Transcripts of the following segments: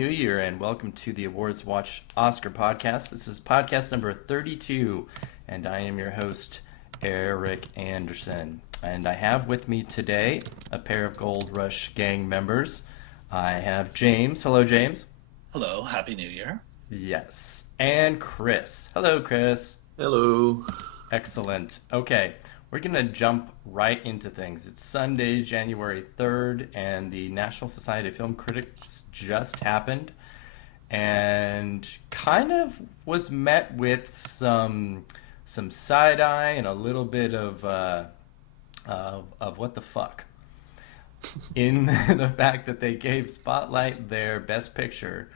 New Year, and welcome to the Awards Watch Oscar podcast. This is podcast number 32, and I am your host, Erik Anderson. And I have with me today a pair of Gold Rush gang members. I have James. Hello, James. Hello. Happy New Year. Yes. And Chris. Hello, Chris. Hello. Excellent. Okay. We're going to jump right into things. It's Sunday, January 3rd, and the National Society of Film Critics just happened and kind of was met with some side-eye and a little bit of what the fuck in the fact that they gave Spotlight their Best Picture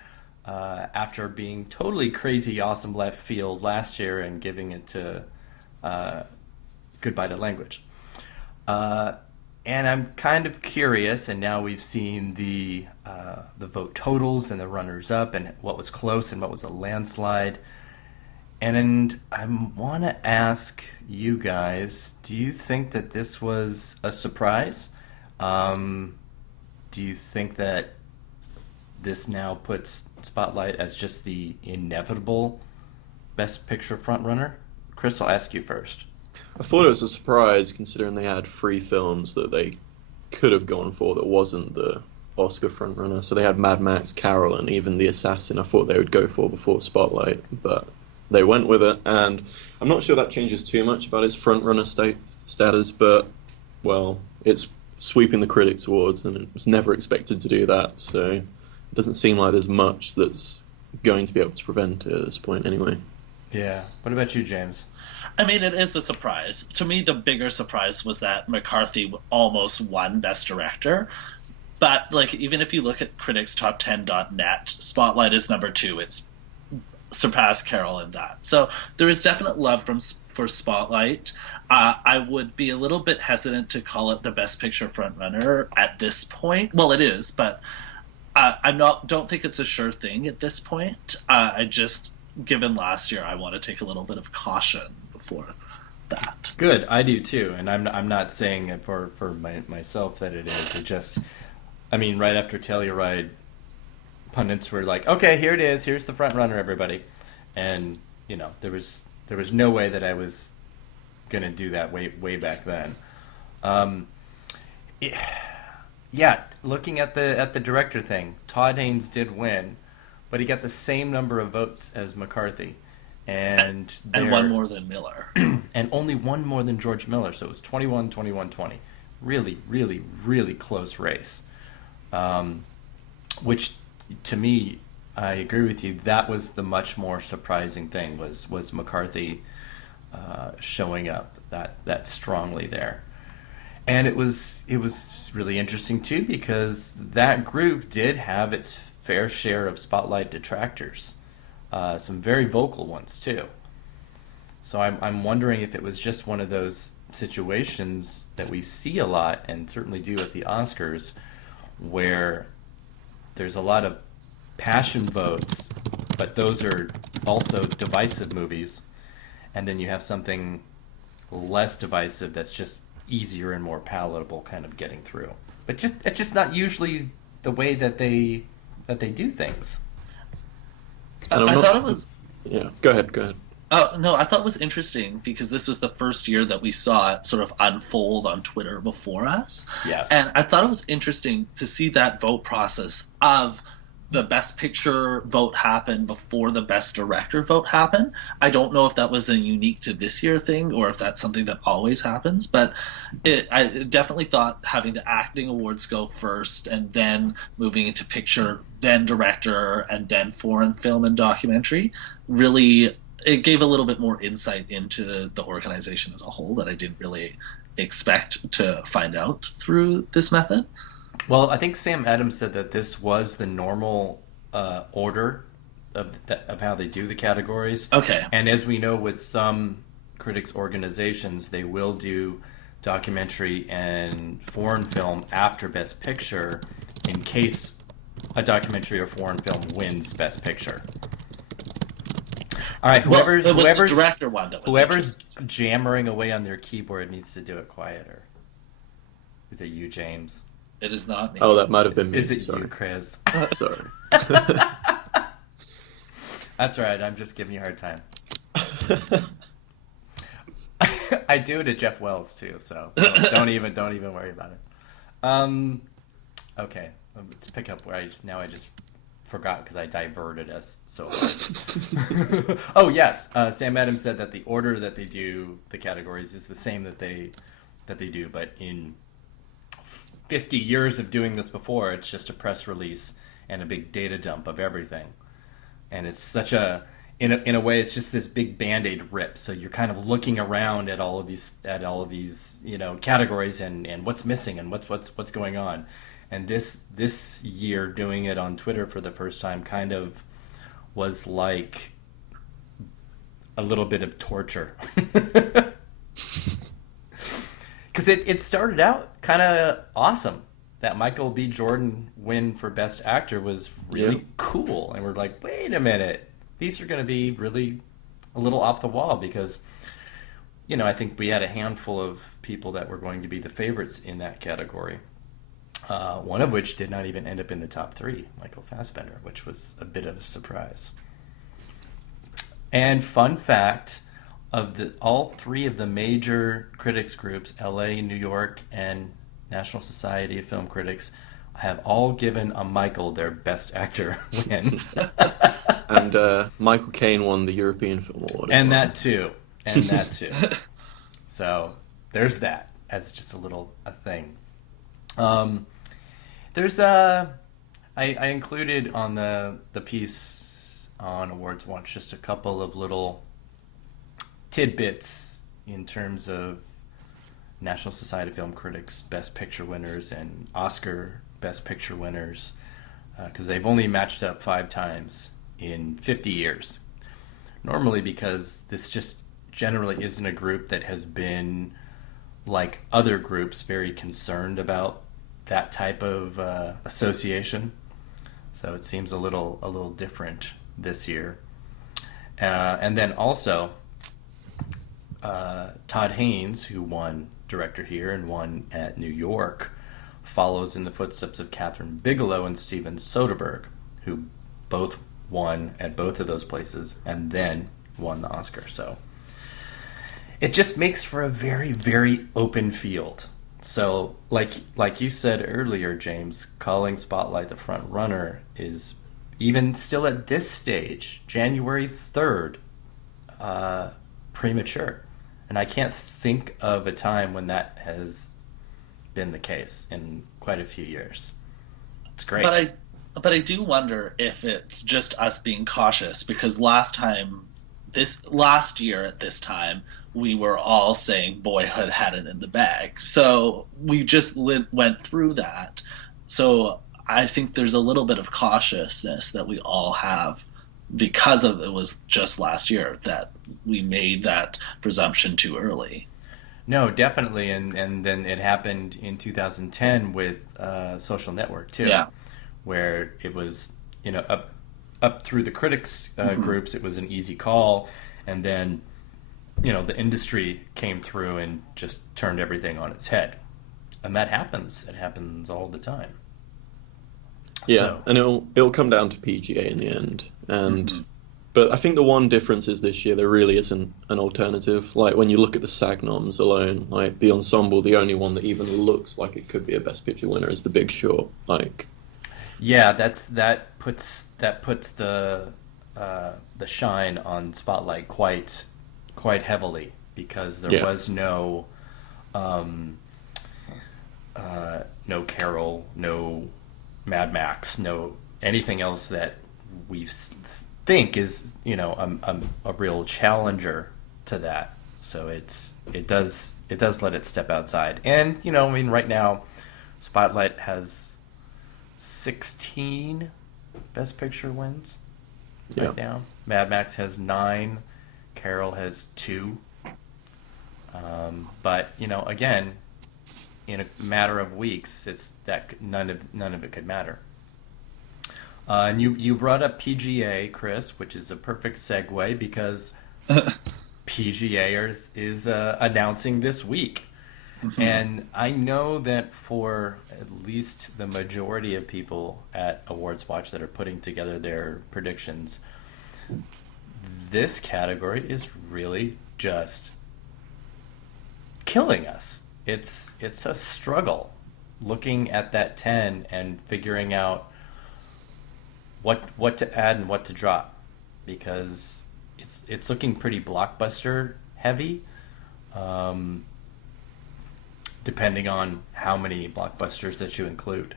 after being totally crazy awesome left field last year and giving it to Goodbye to Language. And I'm kind of curious, and now we've seen the vote totals and the runners-up and what was close and what was a landslide. And I want to ask you guys, do you think that this was a surprise? Do you think that this now puts Spotlight as just the inevitable Best Picture frontrunner? Chris, I'll ask you first. I thought it was a surprise considering they had 3 films that they could have gone for that wasn't the Oscar frontrunner. So they had Mad Max, Carol, and even The Assassin I thought they would go for before Spotlight, but they went with it, and I'm not sure that changes too much about its frontrunner status, but, well, it's sweeping the Critics Awards, and it was never expected to do that, so it doesn't seem like there's much that's going to be able to prevent it at this point anyway. Yeah. What about you, James? I mean, it is a surprise. To me, the bigger surprise was that McCarthy almost won Best Director. But, even if you look at criticstop10.net, Spotlight is number 2. It's surpassed Carol in that. So there is definite love for Spotlight. I would be a little bit hesitant to call it the Best Picture frontrunner at this point. Well, it is, but don't think it's a sure thing at this point. Given last year, I want to take a little bit of caution before that. Good, I do too, and I'm not saying it for myself that it is. It just, right after Telluride, pundits were like, "Okay, here it is. Here's the front runner, everybody," and there was no way that I was gonna do that way back then. Looking at the director thing, Todd Haynes did win, but he got the same number of votes as McCarthy. And one more than Miller. And only one more than George Miller, so it was 21-21-20. Really, really, really close race. Which, to me, I agree with you, that was the much more surprising thing, was McCarthy showing up that strongly there. And it was really interesting, too, because that group did have its fair share of Spotlight detractors. Some very vocal ones, too. So I'm wondering if it was just one of those situations that we see a lot, and certainly do at the Oscars, where there's a lot of passion votes, but those are also divisive movies, and then you have something less divisive that's just easier and more palatable kind of getting through. But it's just not usually the way that they do things. I thought it was... Yeah, go ahead. Oh, no, I thought it was interesting because this was the first year that we saw it sort of unfold on Twitter before us. Yes. And I thought it was interesting to see that vote process of the Best Picture vote happen before the Best Director vote happen. I don't know if that was a unique to this year thing or if that's something that always happens, but I definitely thought having the acting awards go first and then moving into picture, then director, and then foreign film and documentary really, it gave a little bit more insight into the organization as a whole that I didn't really expect to find out through this method. Well, I think Sam Adams said that this was the normal order of how they do the categories. Okay. And as we know, with some critics organizations, they will do documentary and foreign film after Best Picture in case a documentary or foreign film wins Best Picture. All right, whoever's the director one that was whoever's jammering away on their keyboard needs to do it quieter. Is it you, James? It is not me. Oh, that might have been me. Is it Sorry. you, Chris? Sorry. That's right. I'm just giving you a hard time. I do it at Jeff Wells too, so don't even worry about it. Okay, let's pick up where I just forgot because I diverted us so hard. Oh yes, Sam Adams said that the order that they do the categories is the same that they do, but in 50 years of doing this before, it's just a press release and a big data dump of everything, and it's such a in a way, it's just this big Band-Aid rip. So you're kind of looking around at all of these categories and what's missing and what's going on. And this year, doing it on Twitter for the first time kind of was like a little bit of torture. Because it started out kind of awesome. That Michael B. Jordan win for Best Actor was really cool. And we're like, wait a minute. These are going to be really a little off the wall because, I think we had a handful of people that were going to be the favorites in that category. One of which did not even end up in the top 3, Michael Fassbender, which was a bit of a surprise. And fun fact, all 3 of the major critics groups, LA, New York, and National Society of Film Critics, have all given a Michael their Best Actor win. And Michael Caine won the European Film Award. And that too. So there's that as just a thing. There's I included on the piece on Awards Watch just a couple of little tidbits in terms of National Society of Film Critics Best Picture winners and Oscar Best Picture winners, because they've only matched up 5 times in 50 years. Normally because this just generally isn't a group that has been, like other groups, very concerned about that type of association. So it seems a little different this year. And then also, Todd Haynes, who won Director here and won at New York, follows in the footsteps of Catherine Bigelow and Steven Soderbergh, who both won at both of those places and then won the Oscar. So it just makes for a very, very open field. So like you said earlier, James, calling Spotlight the front runner is, even still at this stage, January 3rd, premature. And I can't think of a time when that has been the case in quite a few years. It's great. But I do wonder if it's just us being cautious, because last year at this time, we were all saying Boyhood had it in the bag. So we just went through that. So I think there's a little bit of cautiousness that we all have because of it was just last year that we made that presumption too early. No, definitely. And then it happened in 2010 with Social Network, too. Yeah. Where it was, up through the critics groups, it was an easy call, and then, the industry came through and just turned everything on its head, and that happens. It happens all the time. Yeah, so. And it'll come down to PGA in the end, and but I think the one difference is this year there really isn't an alternative. Like when you look at the SAG noms alone, like the ensemble, the only one that even looks like it could be a Best Picture winner is The Big Short. Like. Yeah, that puts the shine on Spotlight quite heavily, because there was no Carol, no Mad Max, no anything else that we think is a real challenger to that. So it does let it step outside, and right now Spotlight has 16 Best Picture wins right now. Mad Max has 9. Carol has 2. But again, in a matter of weeks, it's that none of it could matter. And you brought up PGA, Chris, which is a perfect segue, because PGA is announcing this week And I know that for at least the majority of people at Awards Watch that are putting together their predictions, this category is really just killing us. It's a struggle looking at that 10 and figuring out what to add and what to drop, because it's looking pretty blockbuster heavy, depending on how many blockbusters that you include.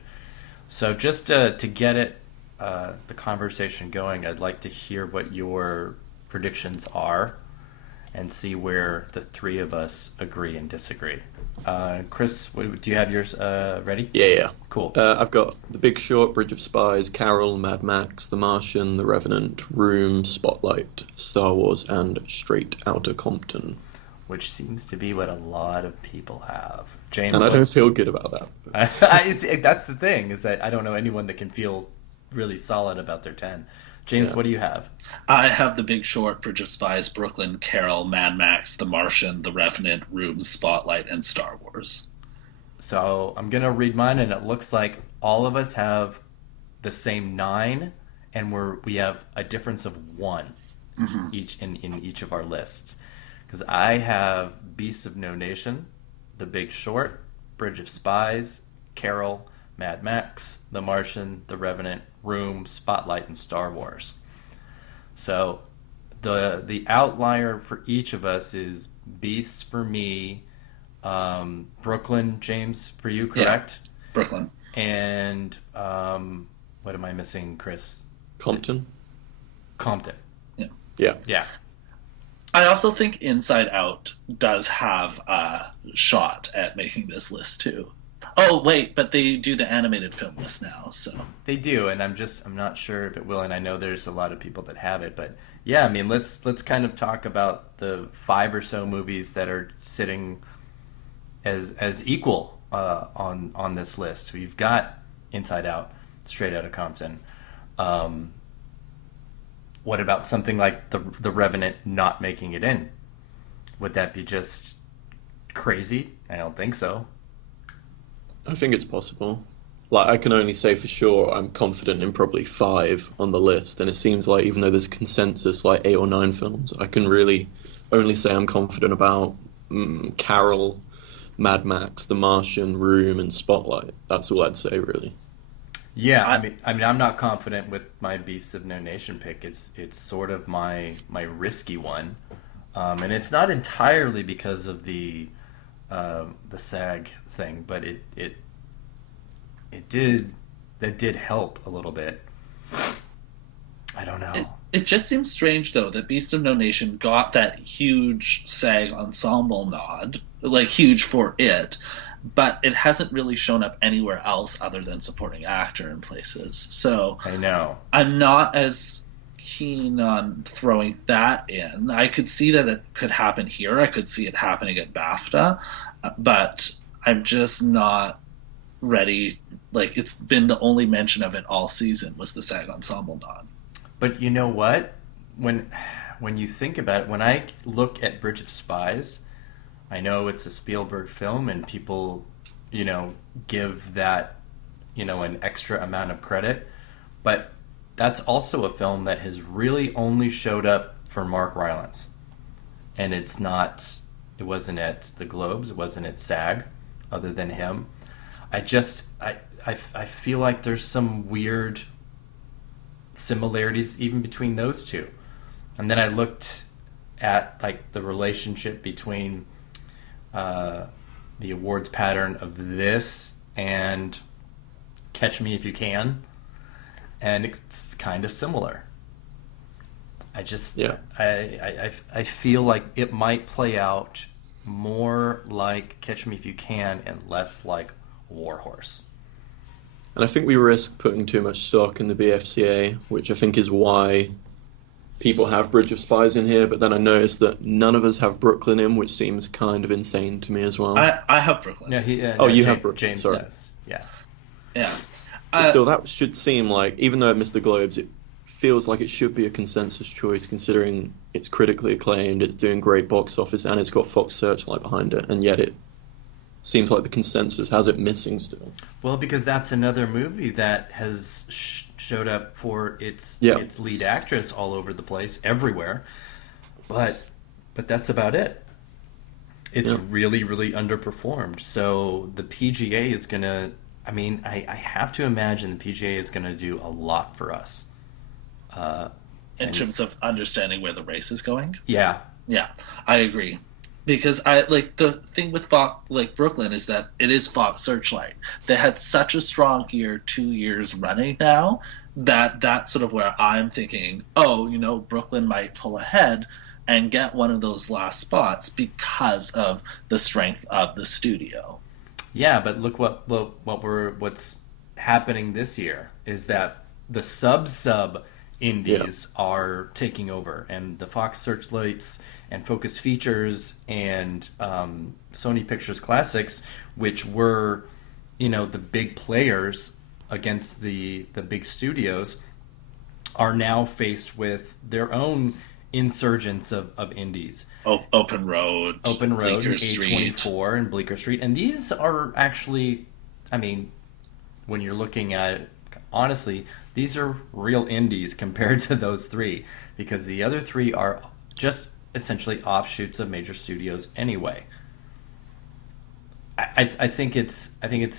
So just to get the conversation going, I'd like to hear what your predictions are and see where the three of us agree and disagree. Chris, do you have yours ready? Yeah. Cool. I've got The Big Short, Bridge of Spies, Carol, Mad Max, The Martian, The Revenant, Room, Spotlight, Star Wars, and Straight Outta Compton. Which seems to be what a lot of people have. James, and I don't feel good about that. That's the thing, is that I don't know anyone that can feel really solid about their 10. James, what do you have? I have The Big Short, Bridge of Spies, Brooklyn, Carol, Mad Max, The Martian, The Revenant, Room, Spotlight, and Star Wars. So I'm going to read mine, and it looks like all of us have the same 9, and we have a difference of 1 each in each of our lists. Because I have Beasts of No Nation, The Big Short, Bridge of Spies, Carol, Mad Max, The Martian, The Revenant, Room, Spotlight, and Star Wars. So the outlier for each of us is Beasts for me, Brooklyn, James, for you, correct? Yeah, Brooklyn. And what am I missing, Chris? Compton. Yeah. I also think Inside Out does have a shot at making this list too. Oh wait, but they do the animated film list now, so they do, and I'm not sure if it will. And I know there's a lot of people that have it, but yeah, I mean, let's kind of talk about the 5 or so movies that are sitting as equal on this list. We've got Inside Out, Straight Outta Compton. What about something like the Revenant not making it in? Would that be just crazy? I don't think so. I think it's possible. Like, I can only say for sure I'm confident in probably 5 on the list, and it seems like even though there's consensus like 8 or 9 films, I can really only say I'm confident about Carol, Mad Max, The Martian, Room, and Spotlight. That's all I'd say, really. Yeah, I mean, I'm not confident with my Beasts of No Nation pick. It's sort of my risky one, and it's not entirely because of the SAG thing, but it did help a little bit. I don't know. It just seems strange though that Beast of No Nation got that huge SAG ensemble nod, like huge for it, but it hasn't really shown up anywhere else other than supporting actor in places. So I know I'm not as keen on throwing that in. I could see that it could happen here. I could see it happening at BAFTA, but I'm just not ready. Like, it's been the only mention of it all season was the SAG ensemble nod. But you know what? When you think about it, when I look at Bridge of Spies, I know it's a Spielberg film and people, give that, an extra amount of credit. But that's also a film that has really only showed up for Mark Rylance. And it wasn't at the Globes, it wasn't at SAG, other than him. I feel like there's some weird similarities even between those two. And then I looked at like the relationship between the awards pattern of this and Catch Me If You Can, and it's kind of similar. I feel like it might play out more like Catch Me If You Can and less like Warhorse. And I think we risk putting too much stock in the BFCA, which I think is why people have Bridge of Spies in here, but then I noticed that none of us have Brooklyn in, which seems kind of insane to me as well. I have Brooklyn. No, you have Brooklyn. James Sorry. does. Yeah. But still, that should seem like, even though it missed the Globes, it feels like it should be a consensus choice, considering it's critically acclaimed, it's doing great box office, and it's got Fox Searchlight behind it, and yet it seems like the consensus has it missing still. Well, because that's another movie that has showed up for its lead actress all over the place, everywhere. But that's about it. It's really, really underperformed. So the PGA is going to... I mean, I have to imagine the PGA is going to do a lot for us. In terms of understanding where the race is going? Yeah. Yeah, I agree. Because the thing with Fox, Brooklyn, is that it is Fox Searchlight. They had such a strong year 2 years running now that that's sort of where I'm thinking, Brooklyn might pull ahead and get one of those last spots because of the strength of the studio. Yeah, but look what's happening this year is that the sub indies are taking over, and the Fox Searchlights and Focus Features and Sony Pictures Classics, which were, the big players against the big studios, are now faced with their own insurgents of indies. Open Road, Bleecker A24, and Bleecker Street. And these are actually, when you're looking at it, honestly, these are real indies compared to those three, because the other three are just essentially offshoots of major studios anyway. I think it's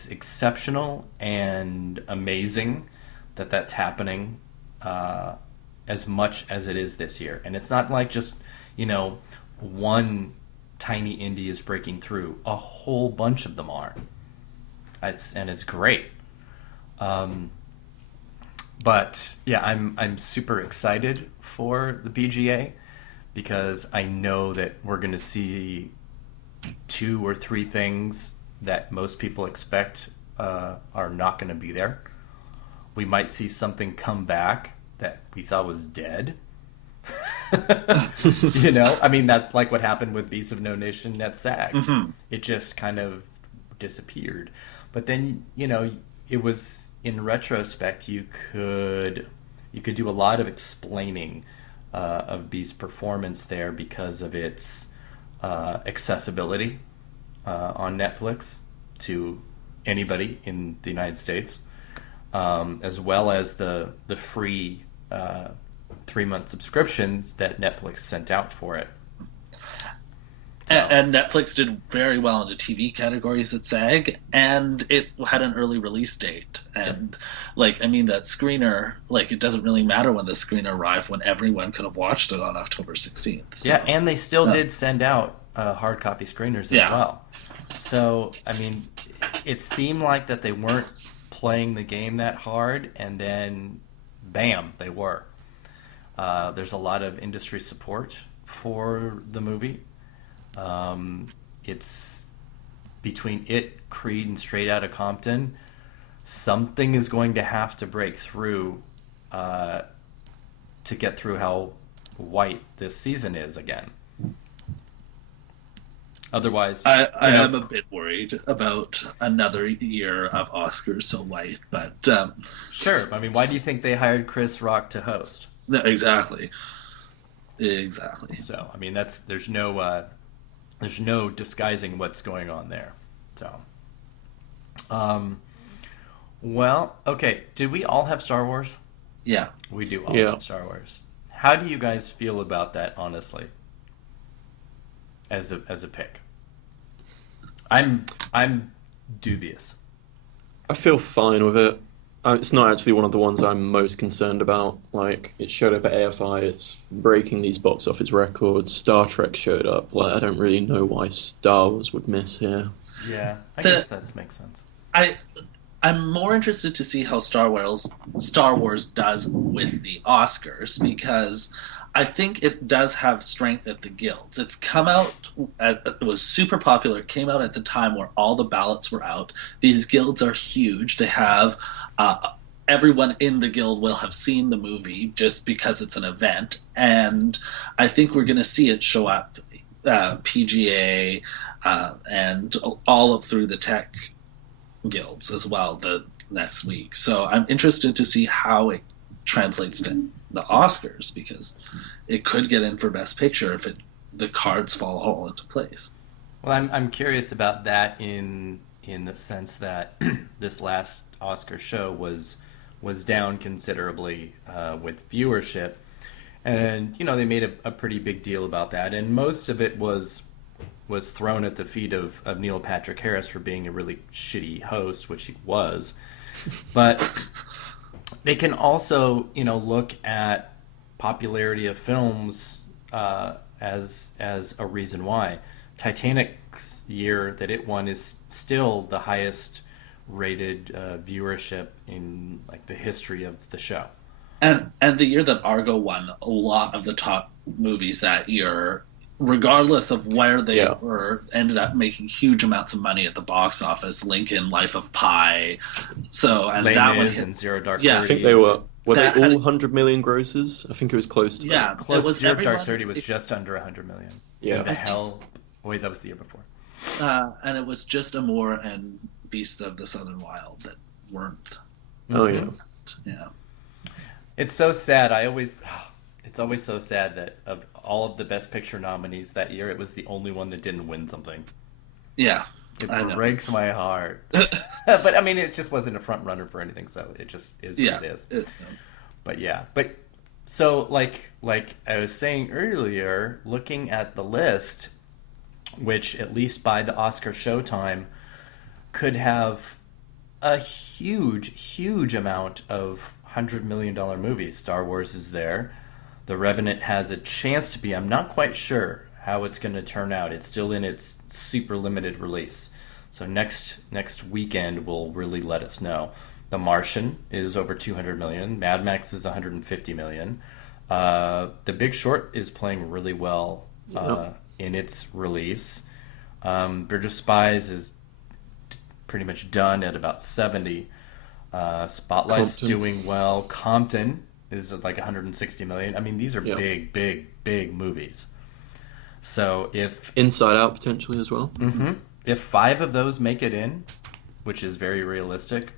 exceptional and amazing that that's happening as much as it is this year. And it's not like just, one tiny indie is breaking through. A whole bunch of them are. And it's great. But yeah, I'm super excited for the PGA because I know that we're going to see 2 or 3 things that most people expect are not going to be there. We might see something come back that we thought was dead. That's like what happened with Beasts of No Nation at SAG. Mm-hmm. It just kind of disappeared. But then, it was, in retrospect, you could do a lot of explaining of Beast's performance there because of its accessibility on Netflix to anybody in the United States, as well as the free 3-month subscriptions that Netflix sent out for it. So. And Netflix did very well in the TV categories at SAG, and it had an early release date. And, that screener, it doesn't really matter when the screener arrived when everyone could have watched it on October 16th. So, yeah, and they still did send out hard copy screeners as well. So, it seemed like that they weren't playing the game that hard, and then, bam, they were. There's a lot of industry support for the movie. It's between it, Creed, and Straight Outta Compton. Something is going to have to break through to get through how white this season is again. Otherwise, I am a bit worried about another year of Oscars so white, but sure. Why do you think they hired Chris Rock to host? No, exactly. So, there's no disguising what's going on there. So, well, okay. Did we all have Star Wars? Yeah, we do all have Star Wars. How do you guys feel about that, honestly? As a pick, I'm dubious. I feel fine with it. It's not actually one of the ones I'm most concerned about. It showed up at AFI, it's breaking these box office records. Star Trek showed up. I don't really know why Star Wars would miss here. Yeah, I guess that makes sense. I'm more interested to see how Star Wars does with the Oscars, because I think it does have strength at the guilds. It's come out, it was super popular. It came out at the time where all the ballots were out. These guilds are huge. They have everyone in the guild will have seen the movie just because it's an event. And I think we're going to see it show up PGA and all through the tech guilds as well the next week. So I'm interested to see how it translates to the Oscars, because it could get in for Best Picture if the cards fall all into place. Well, I'm curious about that in the sense that this last Oscar show was down considerably with viewership, and they made a pretty big deal about that, and most of it was thrown at the feet of Neil Patrick Harris for being a really shitty host, which he was, but they can also look at popularity of films as a reason why. Titanic's year that it won is still the highest rated viewership in like the history of the show. And the year that Argo won, a lot of the top movies that year, regardless of where they were, ended up making huge amounts of money at the box office. Lincoln, Life of Pi, Les that one Mis and Zero Dark Yeah, Thirty. I think they were they all had 100 million grosses? I think it was close to that. Close. it was Zero Dark everyone- 30 was just under 100 million. Yeah. And the hell. Wait, that was the year before. and it was just Amour and Beast of the Southern Wild that weren't. Oh, yeah. Yeah. It's so sad. It's always so sad that of all of the Best Picture nominees that year, it was the only one that didn't win something. Yeah. It breaks my heart. But I mean, it just wasn't a front runner for anything, so it just is what it is. But so like I was saying earlier, looking at the list, which at least by the Oscar showtime could have a huge amount of $100 million movies. Star Wars is there. The Revenant has a chance to be. I'm not quite sure how it's going to turn out. It's still in its super limited release. So next weekend will really let us know. The Martian is over 200 million. Mad Max is 150 million. The Big Short is playing really well in its release. Bridge of Spies is pretty much done at about 70. Spotlight's doing well. Compton is like 160 million. I mean, these are big movies. So if Inside Out potentially as well. Mm-hmm. If 5 of those make it in, which is very realistic,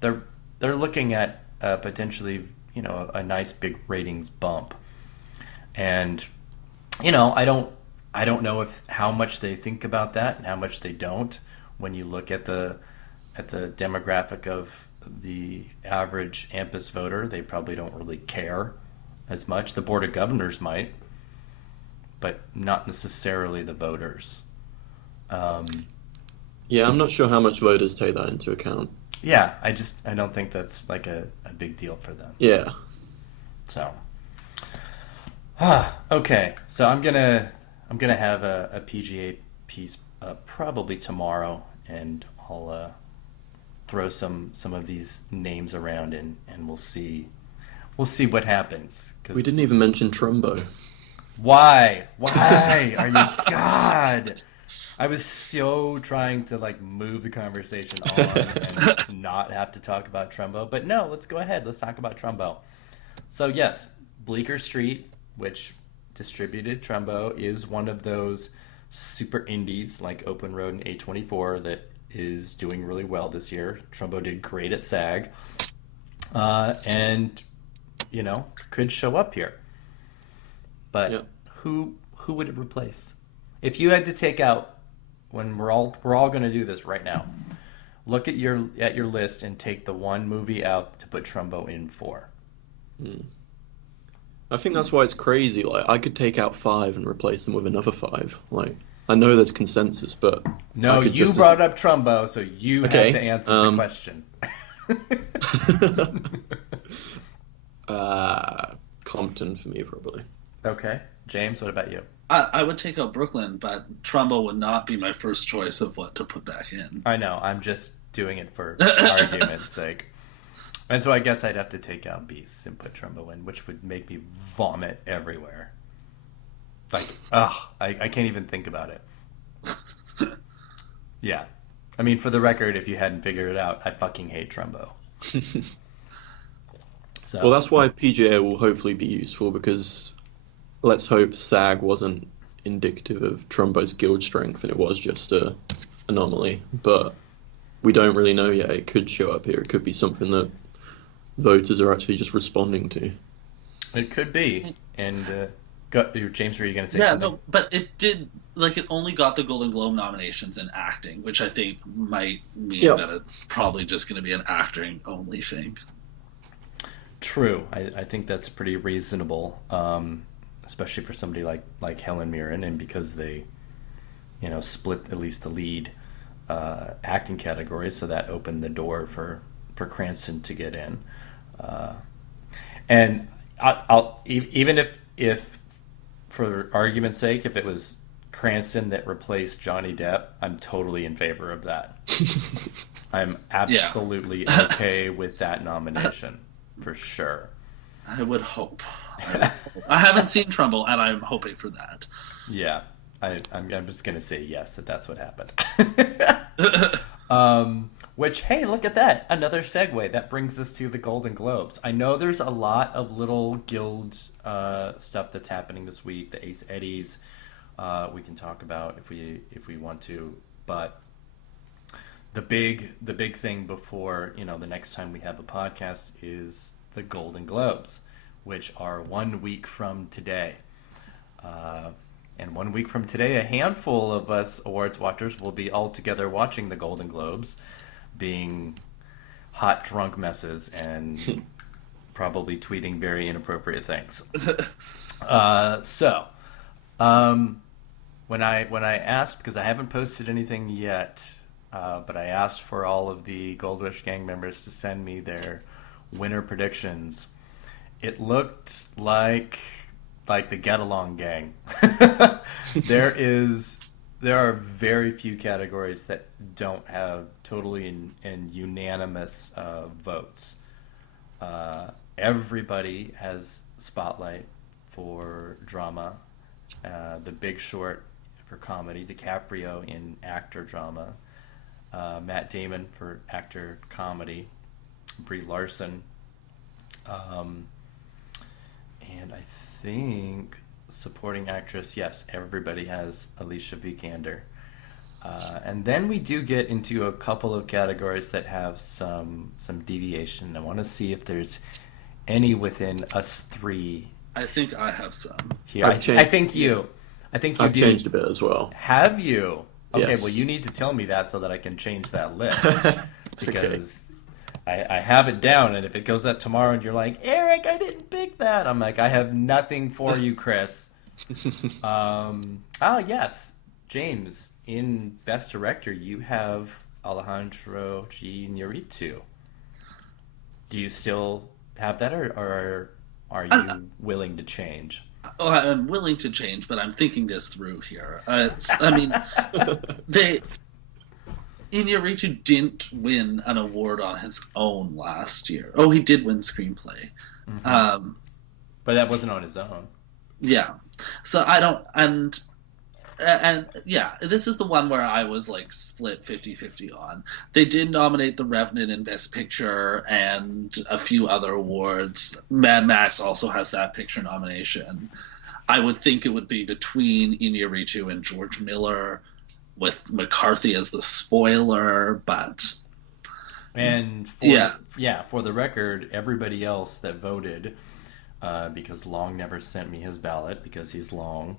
they're looking at potentially a nice big ratings bump. And I don't know how much they think about that and how much they don't. When you look at the demographic of the average AMPAS voter, they probably don't really care as much. The Board of Governors might, but not necessarily the voters. Yeah, I'm not sure how much voters take that into account. Yeah, I don't think that's like a big deal for them. Yeah. So, okay. So I'm gonna have a PGA piece probably tomorrow, and I'll throw some of these names around, and we'll see what happens. 'Cause We didn't even mention Trumbo. Why are you God? I was so trying to like move the conversation on and not have to talk about Trumbo, but no, let's go ahead. Let's talk about Trumbo. So yes, Bleecker Street, which distributed Trumbo, is one of those super indies like Open Road and A24 that is doing really well this year. Trumbo did great at SAG, and could show up here. But who would it replace? If you had to take out, when we're all going to do this right now, look at your list and take the one movie out to put Trumbo in for. I think that's why it's crazy. Like, I could take out 5 and replace them with another 5. Like, I know there's consensus, but no, you brought up Trumbo, so you have to answer the question. Compton for me, probably. Okay, James, what about you? I would take out Brooklyn, but Trumbo would not be my first choice of what to put back in. I know, I'm just doing it for argument's sake. And so I guess I'd have to take out Beasts and put Trumbo in, which would make me vomit everywhere. Like, I can't even think about it. Yeah. I mean, for the record, if you hadn't figured it out, I fucking hate Trumbo. So. Well, that's why PGA will hopefully be useful, because let's hope SAG wasn't indicative of Trumbo's guild strength and it was just a anomaly. But we don't really know yet. It could show up here. It could be something that voters are actually just responding to. It could be. And James, were you going to say Yeah, something? no, but it did, like, it only got the Golden Globe nominations in acting, which I think might mean Yeah. that it's probably just going to be an acting only thing. True. I think that's pretty reasonable, especially for somebody like Helen Mirren, and because they, split at least the lead acting category, so that opened the door for Cranston to get in. And I'll even if for argument's sake, if it was Cranston that replaced Johnny Depp, I'm totally in favor of that. I'm absolutely okay with that nomination for sure. I would hope. I haven't seen Trumbull, and I'm hoping for that. Yeah, I'm just gonna say yes that's what happened. Which, hey, look at that, another segue that brings us to the Golden Globes. I know there's a lot of little guild stuff that's happening this week. The Ace Eddies, we can talk about if we want to, but the big thing before the next time we have a podcast is the Golden Globes, which are 1 week from today. And 1 week from today, a handful of us awards watchers will be all together watching the Golden Globes, being hot drunk messes and probably tweeting very inappropriate things. When I asked, because I haven't posted anything yet, but I asked for all of the Gold Rush gang members to send me their winner predictions. It looked like the Get Along gang. There are very few categories that don't have totally and unanimous votes. Everybody has Spotlight for drama, The Big Short for comedy, DiCaprio in actor drama, Matt Damon for actor comedy, Brie Larson, and I think supporting actress, yes, everybody has Alicia Vikander. And then we do get into a couple of categories that have some deviation. I want to see if there's any within us three. I think I have some. Here, I think you I've do. changed a bit as well. Have you? Okay, Yes. well, you need to tell me that so that I can change that list. Because I have it down, and if it goes up tomorrow and you're like, Erik, I didn't pick that, I'm like, I have nothing for you, Chris. Yes, James, in Best Director, you have Alejandro G. Iñárritu. Do you still have that, or are you willing to change? Oh, I'm willing to change, but I'm thinking this through here. Iñárritu didn't win an award on his own last year. Oh, he did win screenplay. Mm-hmm. But that wasn't on his own. Yeah. So I don't, and yeah, this is the one where I was like split 50-50 on. They did nominate The Revenant in Best Picture and a few other awards. Mad Max also has that picture nomination. I would think it would be between Iñárritu and George Miller, with McCarthy as the spoiler, but... And for the record, everybody else that voted, because Long never sent me his ballot because he's Long,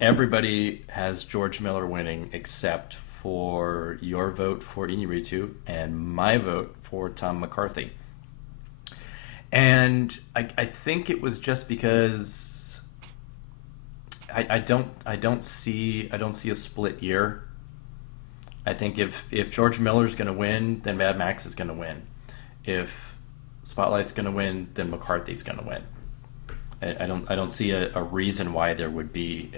everybody has George Miller winning except for your vote for Iñárritu and my vote for Tom McCarthy. And I think it was just because I don't see a split year. I think if George Miller's going to win, then Mad Max is going to win. If Spotlight's going to win, then McCarthy's going to win. I don't see a reason why there would be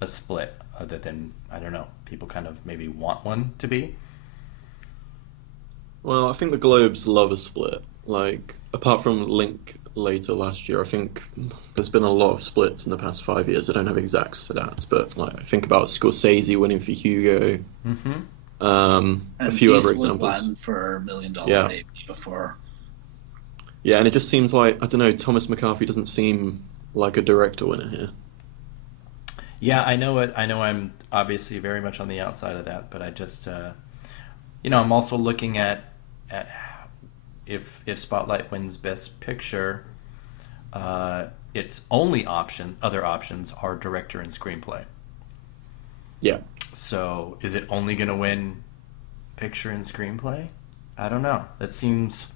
a split, other than, I don't know, people kind of maybe want one to be. Well, I think the Globes love a split. Like, apart from Linklater last year, I think there's been a lot of splits in the past 5 years. I don't have exact stats, but like, I think about Scorsese winning for Hugo. Mm-hmm. A few other examples. Won for $1 Million Baby before. Yeah, and it just seems like, I don't know, Thomas McCarthy doesn't seem like a director winner here. Yeah, I know it. I know I'm obviously very much on the outside of that, but I just, I'm also looking at if Spotlight wins Best Picture, its other options are director and screenplay. Yeah. So is it only going to win picture and screenplay? I don't know. That seems...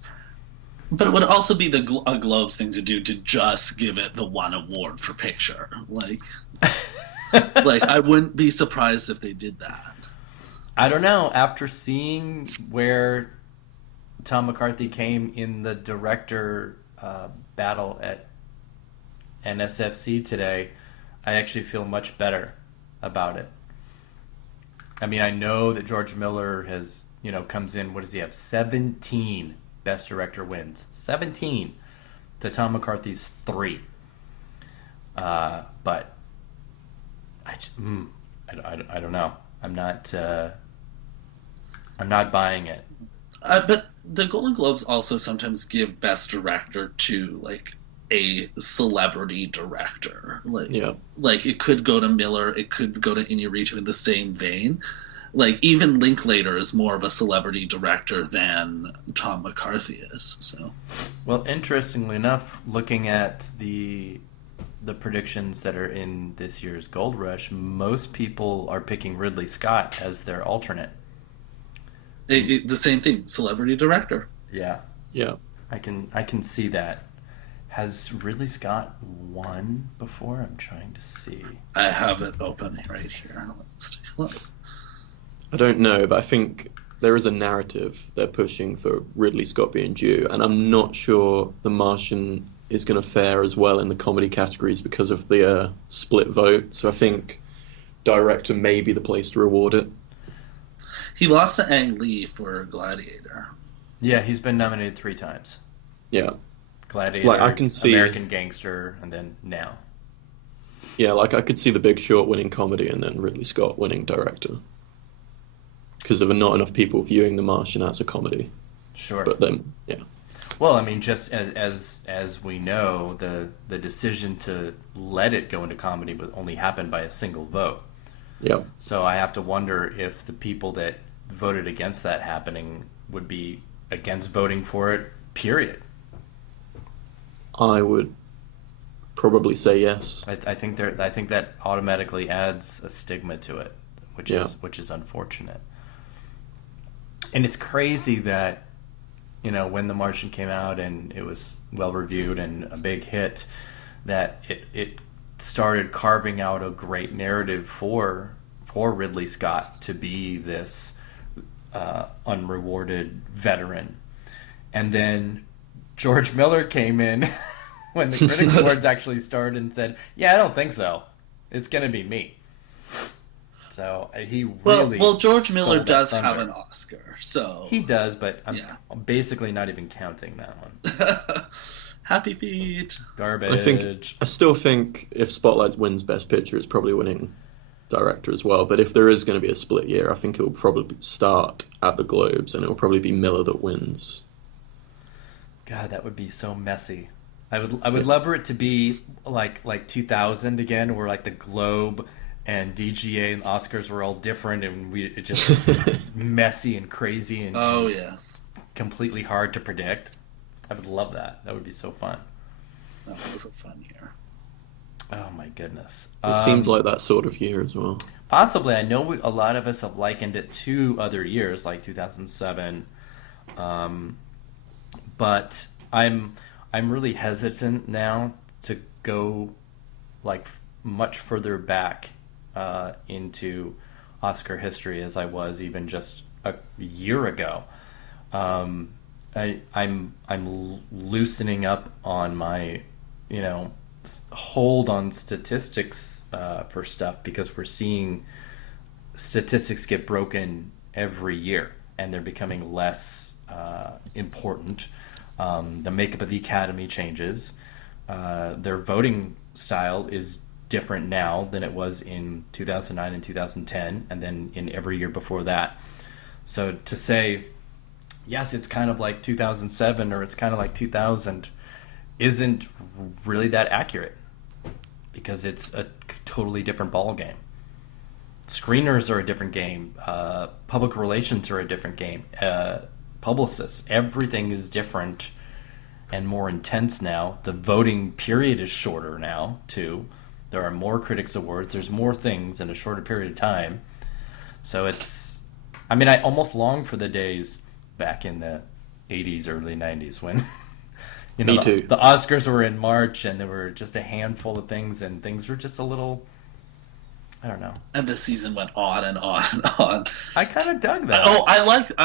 But it would also be a Globes thing to do to just give it the one award for picture. Like I wouldn't be surprised if they did that. I don't know. After seeing where Tom McCarthy came in the director battle at NSFC today, I actually feel much better about it. I mean, I know that George Miller has, comes in, what does he have? 17 Best Director wins. 17 to Tom McCarthy's 3. But I don't know. I'm not buying it. But the Golden Globes also sometimes give Best Director to like a celebrity director. Like it could go to Miller, it could go to Iñárritu in the same vein. Like even Linklater is more of a celebrity director than Tom McCarthy is. So, well, interestingly enough, looking at the predictions that are in this year's Gold Rush, most people are picking Ridley Scott as their alternate. The same thing, celebrity director. Yeah. I can see that. Has Ridley Scott won before? I'm trying to see. I have it open right here. Let's take a look. I don't know, but I think there is a narrative they're pushing for Ridley Scott being due, and I'm not sure The Martian is going to fare as well in the comedy categories because of the split vote. So I think director may be the place to reward it. He lost to Ang Lee for Gladiator. Yeah, he's been nominated 3 times. Yeah. Gladiator, like I can see, American Gangster, and then now. Yeah, like I could see The Big Short winning comedy and then Ridley Scott winning director. Because there are not enough people viewing The Martian as a comedy. Sure. But then, yeah. Well, I mean, just as we know, the decision to let it go into comedy would only happen by a single vote. Yeah. So I have to wonder if the people that voted against that happening would be against voting for it, period. I would probably say yes. I think that automatically adds a stigma to it, which is unfortunate. And it's crazy that, when The Martian came out and it was well reviewed and a big hit, that it started carving out a great narrative for Ridley Scott to be this unrewarded veteran. And then George Miller came in when the Critics Awards actually started and said, "Yeah, I don't think so. It's going to be me." So he really well, George Miller does thunder. have an Oscar, so he does, but I'm basically not even counting that one. Happy Feet, garbage. I still think if Spotlight wins Best Picture, it's probably winning director as well. But if there is going to be a split year, I think it will probably start at the Globes, and it will probably be Miller that wins. God, that would be so messy. I would love for it to be like 2000 again, where like the Globe and DGA and Oscars were all different, and it just was messy and crazy and completely hard to predict. I would love that. That would be so fun. That was a fun year. Oh my goodness! It seems like that sort of year as well. Possibly. I know a lot of us have likened it to other years, like 2007. But I'm really hesitant now to go like much further back into Oscar history as I was even just a year ago. I'm loosening up on my hold on statistics for stuff, because we're seeing statistics get broken every year and they're becoming less important. The makeup of the Academy changes. Their voting style is different now than it was in 2009 and 2010, and then in every year before that. So to say, yes, it's kind of like 2007 or it's kind of like 2000 isn't really that accurate, because it's a totally different ball game. Screeners are a different game. Public relations are a different game. Publicists, everything is different and more intense now. The voting period is shorter now, too. There are more critics awards. There's more things in a shorter period of time. So it's, I mean, I almost long for the days back in the 80s, early 90s when, you know, Me too. the Oscars were in March and there were just a handful of things and things were just a little, I don't know. And the season went on and on and on. I kind of dug that. Oh, I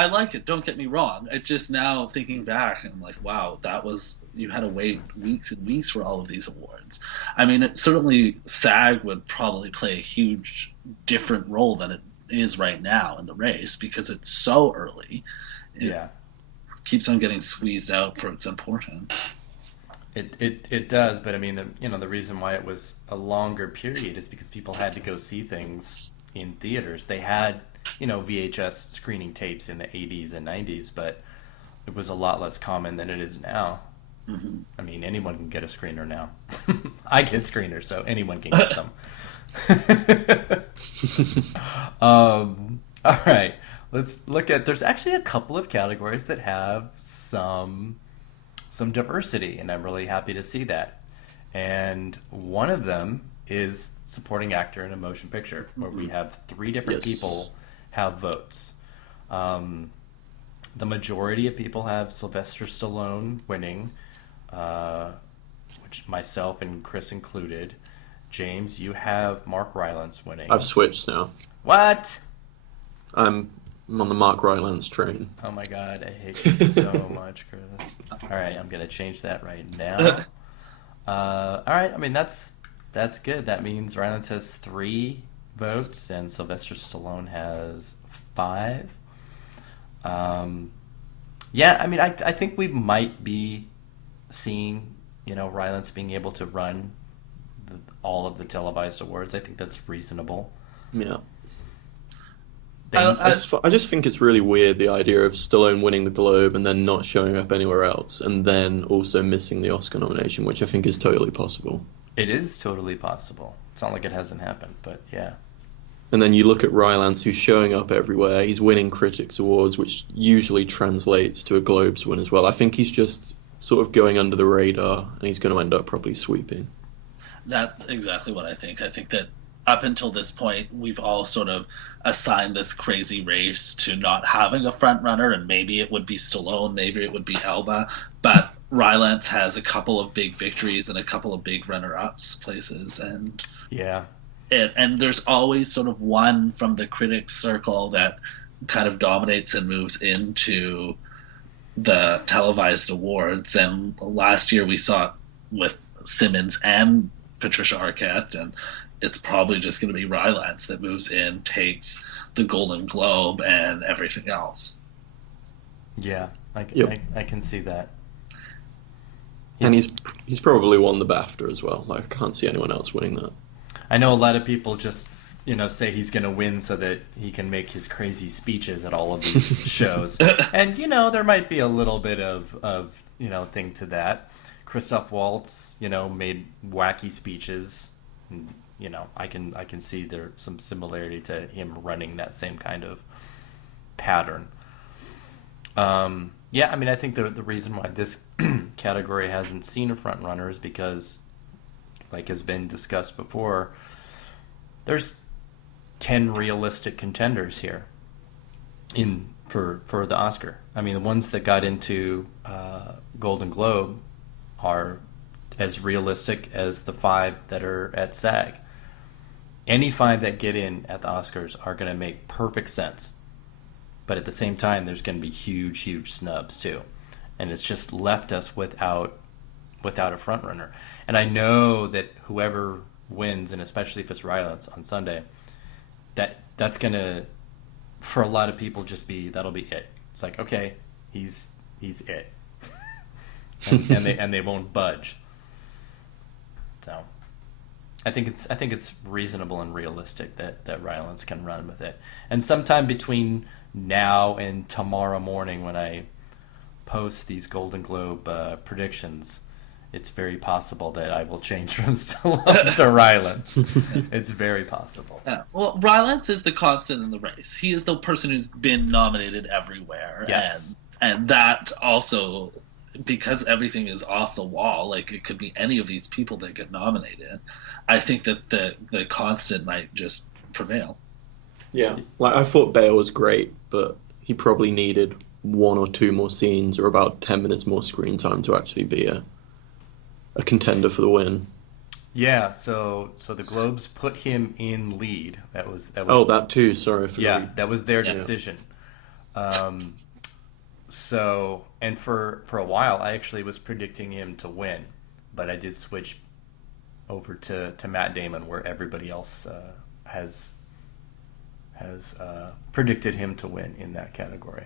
like it. Don't get me wrong. It's just now thinking back, I'm like, wow, you had to wait weeks and weeks for all of these awards. I mean, it certainly SAG would probably play a huge different role than it is right now in the race because it's so early. It keeps on getting squeezed out for its importance. It does, but I mean, the reason why it was a longer period is because people had to go see things in theaters. They had, VHS screening tapes in the 80s and 90s, but it was a lot less common than it is now. Mm-hmm. I mean, anyone can get a screener now. I get screeners, so anyone can get them. All right, let's look at. There's actually a couple of categories that have some diversity, and I'm really happy to see that. And one of them is supporting actor in a motion picture, where we have 3 different people have votes. The majority of people have Sylvester Stallone winning, which myself and Chris included. James, you have Mark Rylance winning. I've switched now. What? I'm on the Mark Rylance train. Oh my god, I hate you so much, Chris. Alright, I'm going to change that right now. Alright, I mean, that's good. That means Rylance has 3 votes and Sylvester Stallone has 5. Yeah, I mean, I think we might be seeing, Rylance being able to run all of the televised awards. I think that's reasonable. Yeah. I just think it's really weird, the idea of Stallone winning the Globe and then not showing up anywhere else, and then also missing the Oscar nomination, which I think is totally possible. It is totally possible. It's not like it hasn't happened, but yeah. And then you look at Rylance, who's showing up everywhere. He's winning Critics' Awards, which usually translates to a Globes win as well. I think he's just sort of going under the radar, and he's going to end up probably sweeping. That's exactly what I think. I think that up until this point, we've all sort of assigned this crazy race to not having a front runner, and maybe it would be Stallone, maybe it would be Elba, but Rylance has a couple of big victories and a couple of big runner-ups places, and and there's always sort of one from the critics circle that kind of dominates and moves into the televised awards. And last year we saw it with Simmons and Patricia Arquette, and it's probably just going to be Rylance that moves in, takes the Golden Globe and everything else. Yeah, I can see that. And he's probably won the BAFTA as well. I can't see anyone else winning that. I know a lot of people just, say he's going to win so that he can make his crazy speeches at all of these shows. And, there might be a little bit of thing to that. Christoph Waltz, made wacky speeches. And, I can see there's some similarity to him running that same kind of pattern. Yeah, I mean, I think the reason why this category hasn't seen a front runner is because, like has been discussed before, there's 10 realistic contenders here for the Oscar. I mean, the ones that got into Golden Globe are as realistic as the 5 that are at SAG. Any 5 that get in at the Oscars are going to make perfect sense. But at the same time, there's going to be huge snubs too. And it's just left us without a front runner. And I know that whoever wins, and especially if it's Rylance on Sunday, that's going to, for a lot of people, that'll be it. It's like, okay, he's it. and they won't budge. So I think it's reasonable and realistic that Rylance can run with it. And sometime between now and tomorrow morning, when I post these Golden Globe predictions, it's very possible that I will change from Stallone to Rylance. It's very possible. Yeah. Well, Rylance is the constant in the race. He is the person who's been nominated everywhere. Yes. And that also because everything is off the wall, like it could be any of these people that get nominated, I think that the constant might just prevail. Yeah. Like, I thought Bale was great, but he probably needed one or two more scenes or about 10 minutes more screen time to actually be a contender for the win. Yeah, so the Globes put him in lead. That was Oh, that too. Sorry, I forgot. yeah, that was their decision. So, and for a while, I actually was predicting him to win, but I did switch over to Matt Damon, where everybody else has predicted him to win in that category.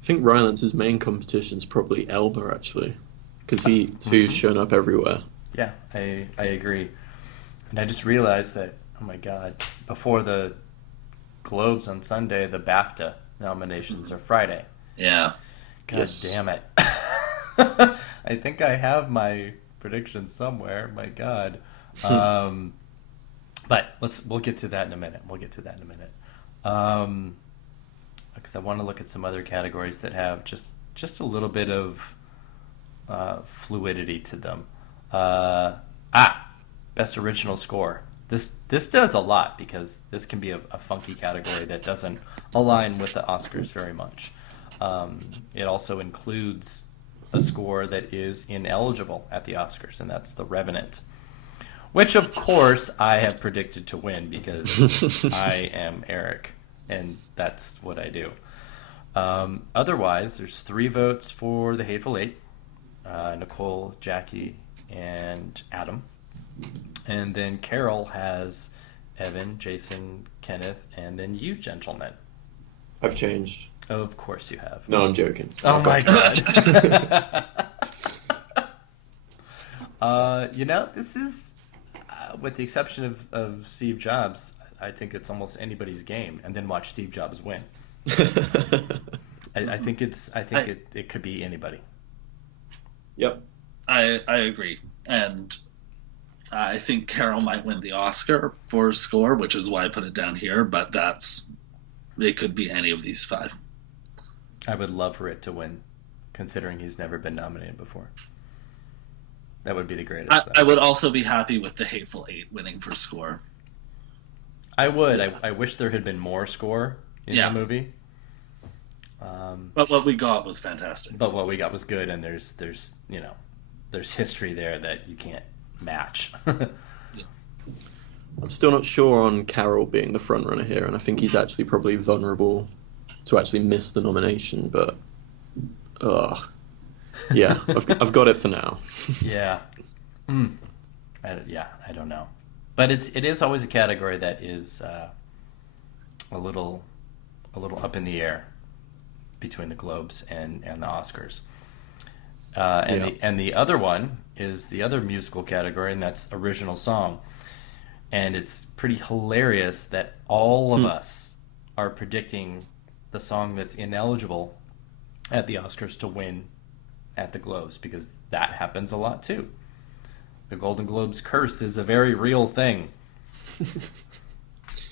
I think Rylance's main competition is probably Elba, actually, because he too's shown up everywhere. Yeah, I agree. And I just realized that, oh my God, before the Globes on Sunday, the BAFTA nominations are Friday. Yeah. God damn it. I think I have my predictions somewhere. My God. But we'll get to that in a minute. Because I want to look at some other categories that have just a little bit of fluidity to them. Best original score. This does a lot, because this can be a funky category that doesn't align with the Oscars very much. It also includes a score that is ineligible at the Oscars, and that's The Revenant, which of course I have predicted to win because I am Erik, and that's what I do. Otherwise, there's 3 votes for The Hateful Eight: Nicole, Jackie, and Adam. And then Carol has Evan, Jason, Kenneth, and then you, gentlemen. I've changed. Of course you have. No, I'm joking. Oh my God. This is, with the exception of Steve Jobs, I think it's almost anybody's game. And then watch Steve Jobs win. I think it could be anybody. Yep. I agree. And I think Carol might win the Oscar for score, which is why I put it down here, but it could be any of these 5. I would love for it to win, considering he's never been nominated before. That would be the greatest. I would also be happy with The Hateful Eight winning for score. I would. I wish there had been more score in the movie. But what we got was fantastic. But what we got was good, and there's history there that you can't match. I'm still not sure on Carol being the front runner here, and I think he's actually probably vulnerable to actually miss the nomination. But, yeah, I've got it for now. Yeah. I don't know, but it is always a category that is a little up in the air between the Globes and the Oscars. And the other one is the other musical category, and that's original song. And it's pretty hilarious that all of us are predicting the song that's ineligible at the Oscars to win at the Globes, because that happens a lot too. The Golden Globes curse is a very real thing.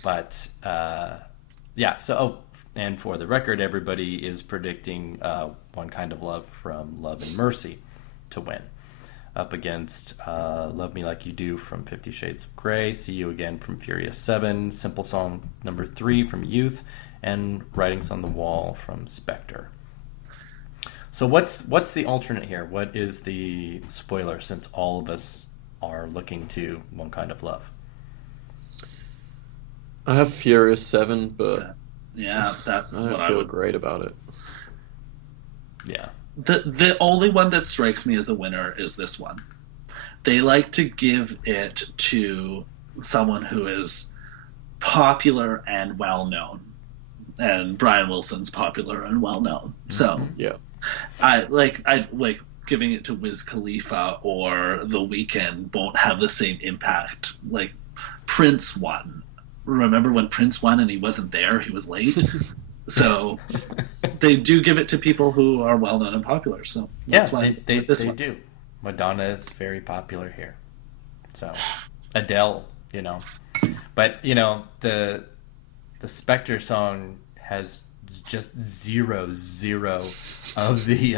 But and for the record, everybody is predicting One Kind of Love from Love and Mercy to win, up against Love Me Like You Do from 50 Shades of Grey, See You Again from Furious 7, Simple Song number 3 from Youth, and Writings on the Wall from Spectre. So what's the alternate here? What is the spoiler, since all of us are looking to One Kind of Love? I have Furious 7, but that's I what don't feel great about it. Yeah. The only one that strikes me as a winner is this one. They like to give it to someone who is popular and well known, and Brian Wilson's popular and well known. So yeah, I like giving it to Wiz Khalifa or The Weeknd won't have the same impact. Like Prince won. Remember when Prince won and he wasn't there? He was late. So they do give it to people who are well known and popular. So that's why they do. Madonna is very popular here. So Adele, but the Spectre song has just zero of the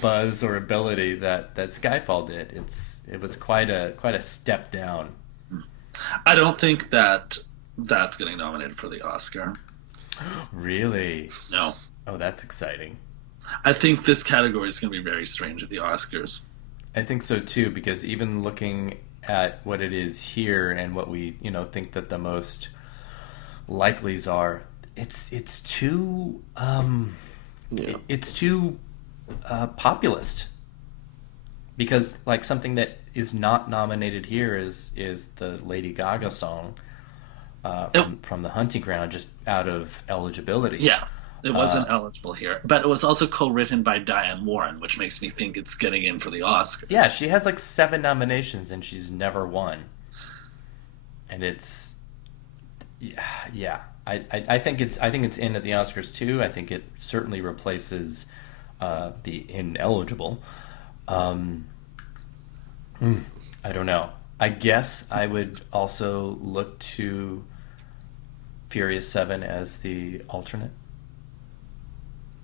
buzz or ability that Skyfall did. It was quite a step down. I don't think that's getting nominated for the Oscar. Really? No. Oh, that's exciting. I think this category is going to be very strange at the Oscars. I think so too, because even looking at what it is here and what we think that the most likelies are, it's too it's too populist. Because like something that is not nominated here is the Lady Gaga song from The Hunting Ground, just out of eligibility. Yeah, it wasn't eligible here, but it was also co-written by Diane Warren, which makes me think it's getting in for the Oscars. Yeah, she has like 7 nominations and she's never won. And it's I think it's in at the Oscars too. I think it certainly replaces the ineligible. I don't know. I guess I would also look to Furious 7 as the alternate.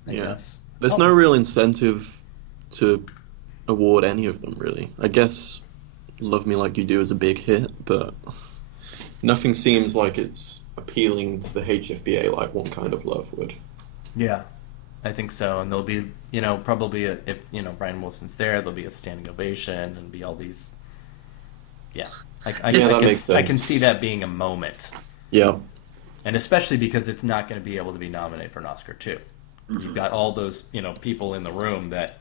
I guess. There's no real incentive to award any of them, really. I guess Love Me Like You Do is a big hit, but nothing seems like it's appealing to the HFBA like One Kind of Love would. Yeah, I think so. And there'll be, probably if Brian Wilson's there, there'll be a standing ovation and be all these. Yeah, that makes sense. I can see that being a moment. Yeah. And especially because it's not going to be able to be nominated for an Oscar too. Mm-hmm. You've got all those, people in the room that,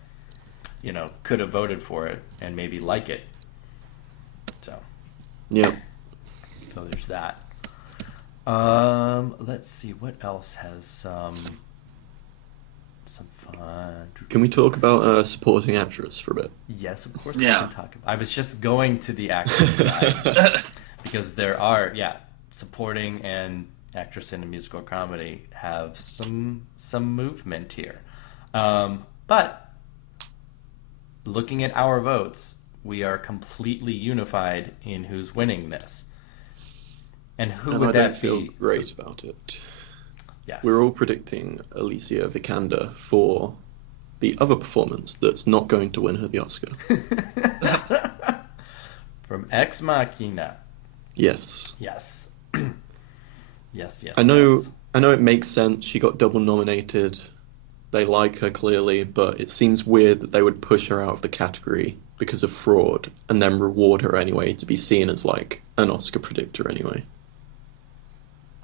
could have voted for it and maybe like it. So. Yeah. So there's that. Let's see what else has some fun. Can we talk about supporting actress for a bit? Yes, of course. Yeah. We can talk about. I was just going to the actress side because there are supporting and actress in a musical comedy have some movement here, but looking at our votes, we are completely unified in who's winning this. And who would that be? I don't feel great about it. Yes. We're all predicting Alicia Vikander for the other performance that's not going to win her the Oscar. From Ex Machina. Yes. Yes. Yes. I know it makes sense. She got double nominated. They like her clearly, but it seems weird that they would push her out of the category because of fraud and then reward her anyway to be seen as like an Oscar predictor anyway.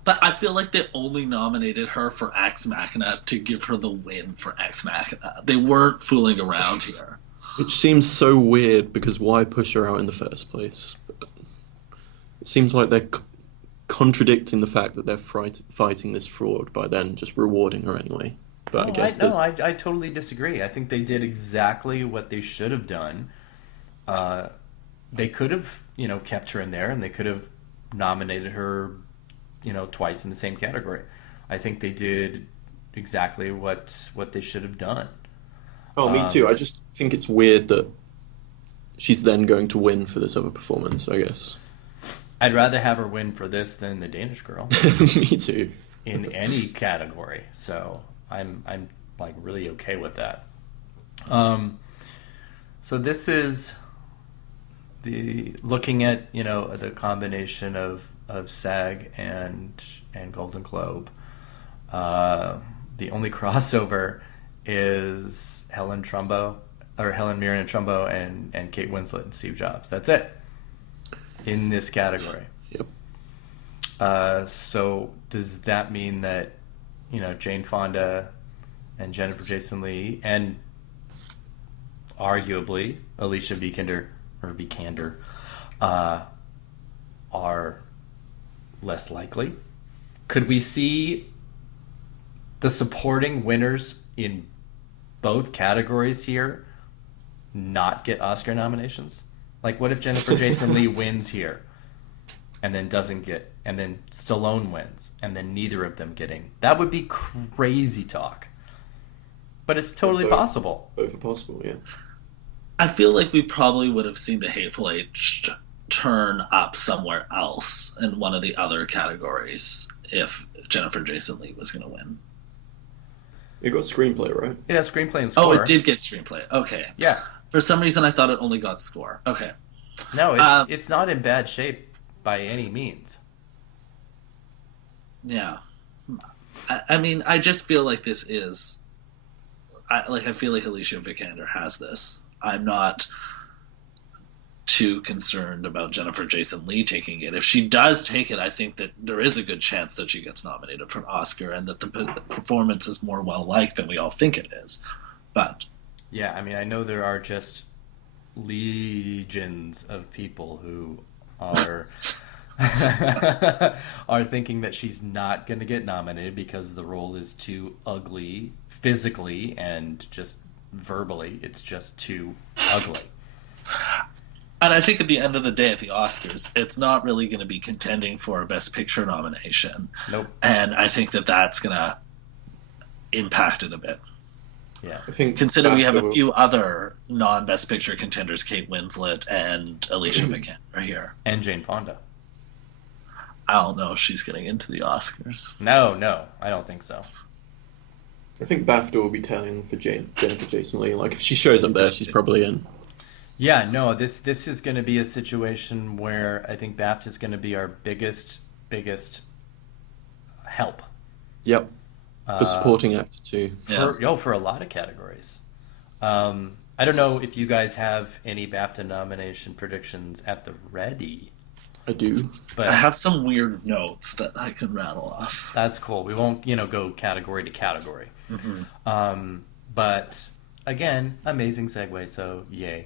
But I feel like they only nominated her for Ex Machina to give her the win for Ex Machina. They weren't fooling around here. Which seems so weird because why push her out in the first place? It seems like they're contradicting the fact that they're fighting this fraud by then just rewarding her anyway. But I guess I totally disagree. I think they did exactly what they should have done. They could have, kept her in there, and they could have nominated her, twice in the same category. I think they did exactly what they should have done. Oh, me too. I just think it's weird that she's then going to win for this other performance, I guess. I'd rather have her win for this than the Danish Girl. Me too. In any category. So I'm like really okay with that. So this is the looking at the combination of SAG and Golden Globe. The only crossover is Helen Mirren and Trumbo and Kate Winslet and Steve Jobs. That's it in this category. Yep. So does that mean that Jane Fonda and Jennifer Jason Leigh and arguably Alicia Vikander are less likely? Could we see the supporting winners in both categories here not get Oscar nominations? Like, what if Jennifer Jason Leigh wins here and then doesn't get, and then Stallone wins and then neither of them getting? That would be crazy talk. But it's totally possible. Both are possible, yeah. I feel like we probably would have seen the Hateful Eight turn up somewhere else in one of the other categories if Jennifer Jason Leigh was going to win. It got screenplay, right? Yeah, screenplay and score. Oh, it did get screenplay. Okay. Yeah. For some reason, I thought it only got score. Okay. No, it's not in bad shape by any means. Yeah. I mean, I just feel like this is... I feel like Alicia Vikander has this. I'm not too concerned about Jennifer Jason Leigh taking it. If she does take it, I think that there is a good chance that she gets nominated for an Oscar and that the performance is more well-liked than we all think it is. But... Yeah, I mean, I know there are just legions of people who are are thinking that she's not going to get nominated because the role is too ugly physically and just verbally. It's just too ugly. And I think at the end of the day at the Oscars, it's not really going to be contending for a Best Picture nomination. Nope. And I think that that's going to impact it a bit. Yeah. I think Consider we have a few other non-Best Picture contenders, Kate Winslet and Alicia Vikander here. And Jane Fonda. I don't know if she's getting into the Oscars. No, I don't think so. I think BAFTA will be telling for Jennifer Jason Leigh. Like, if she shows up there, she's probably in. Yeah, no, this is going to be a situation where I think BAFTA is going to be our biggest help. Yep. For supporting actor too. For a lot of categories. I don't know if you guys have any BAFTA nomination predictions at the ready. I do. But I have some weird notes that I can rattle off. That's cool. We won't, go category to category. Mm-hmm. But again, amazing segue, so yay.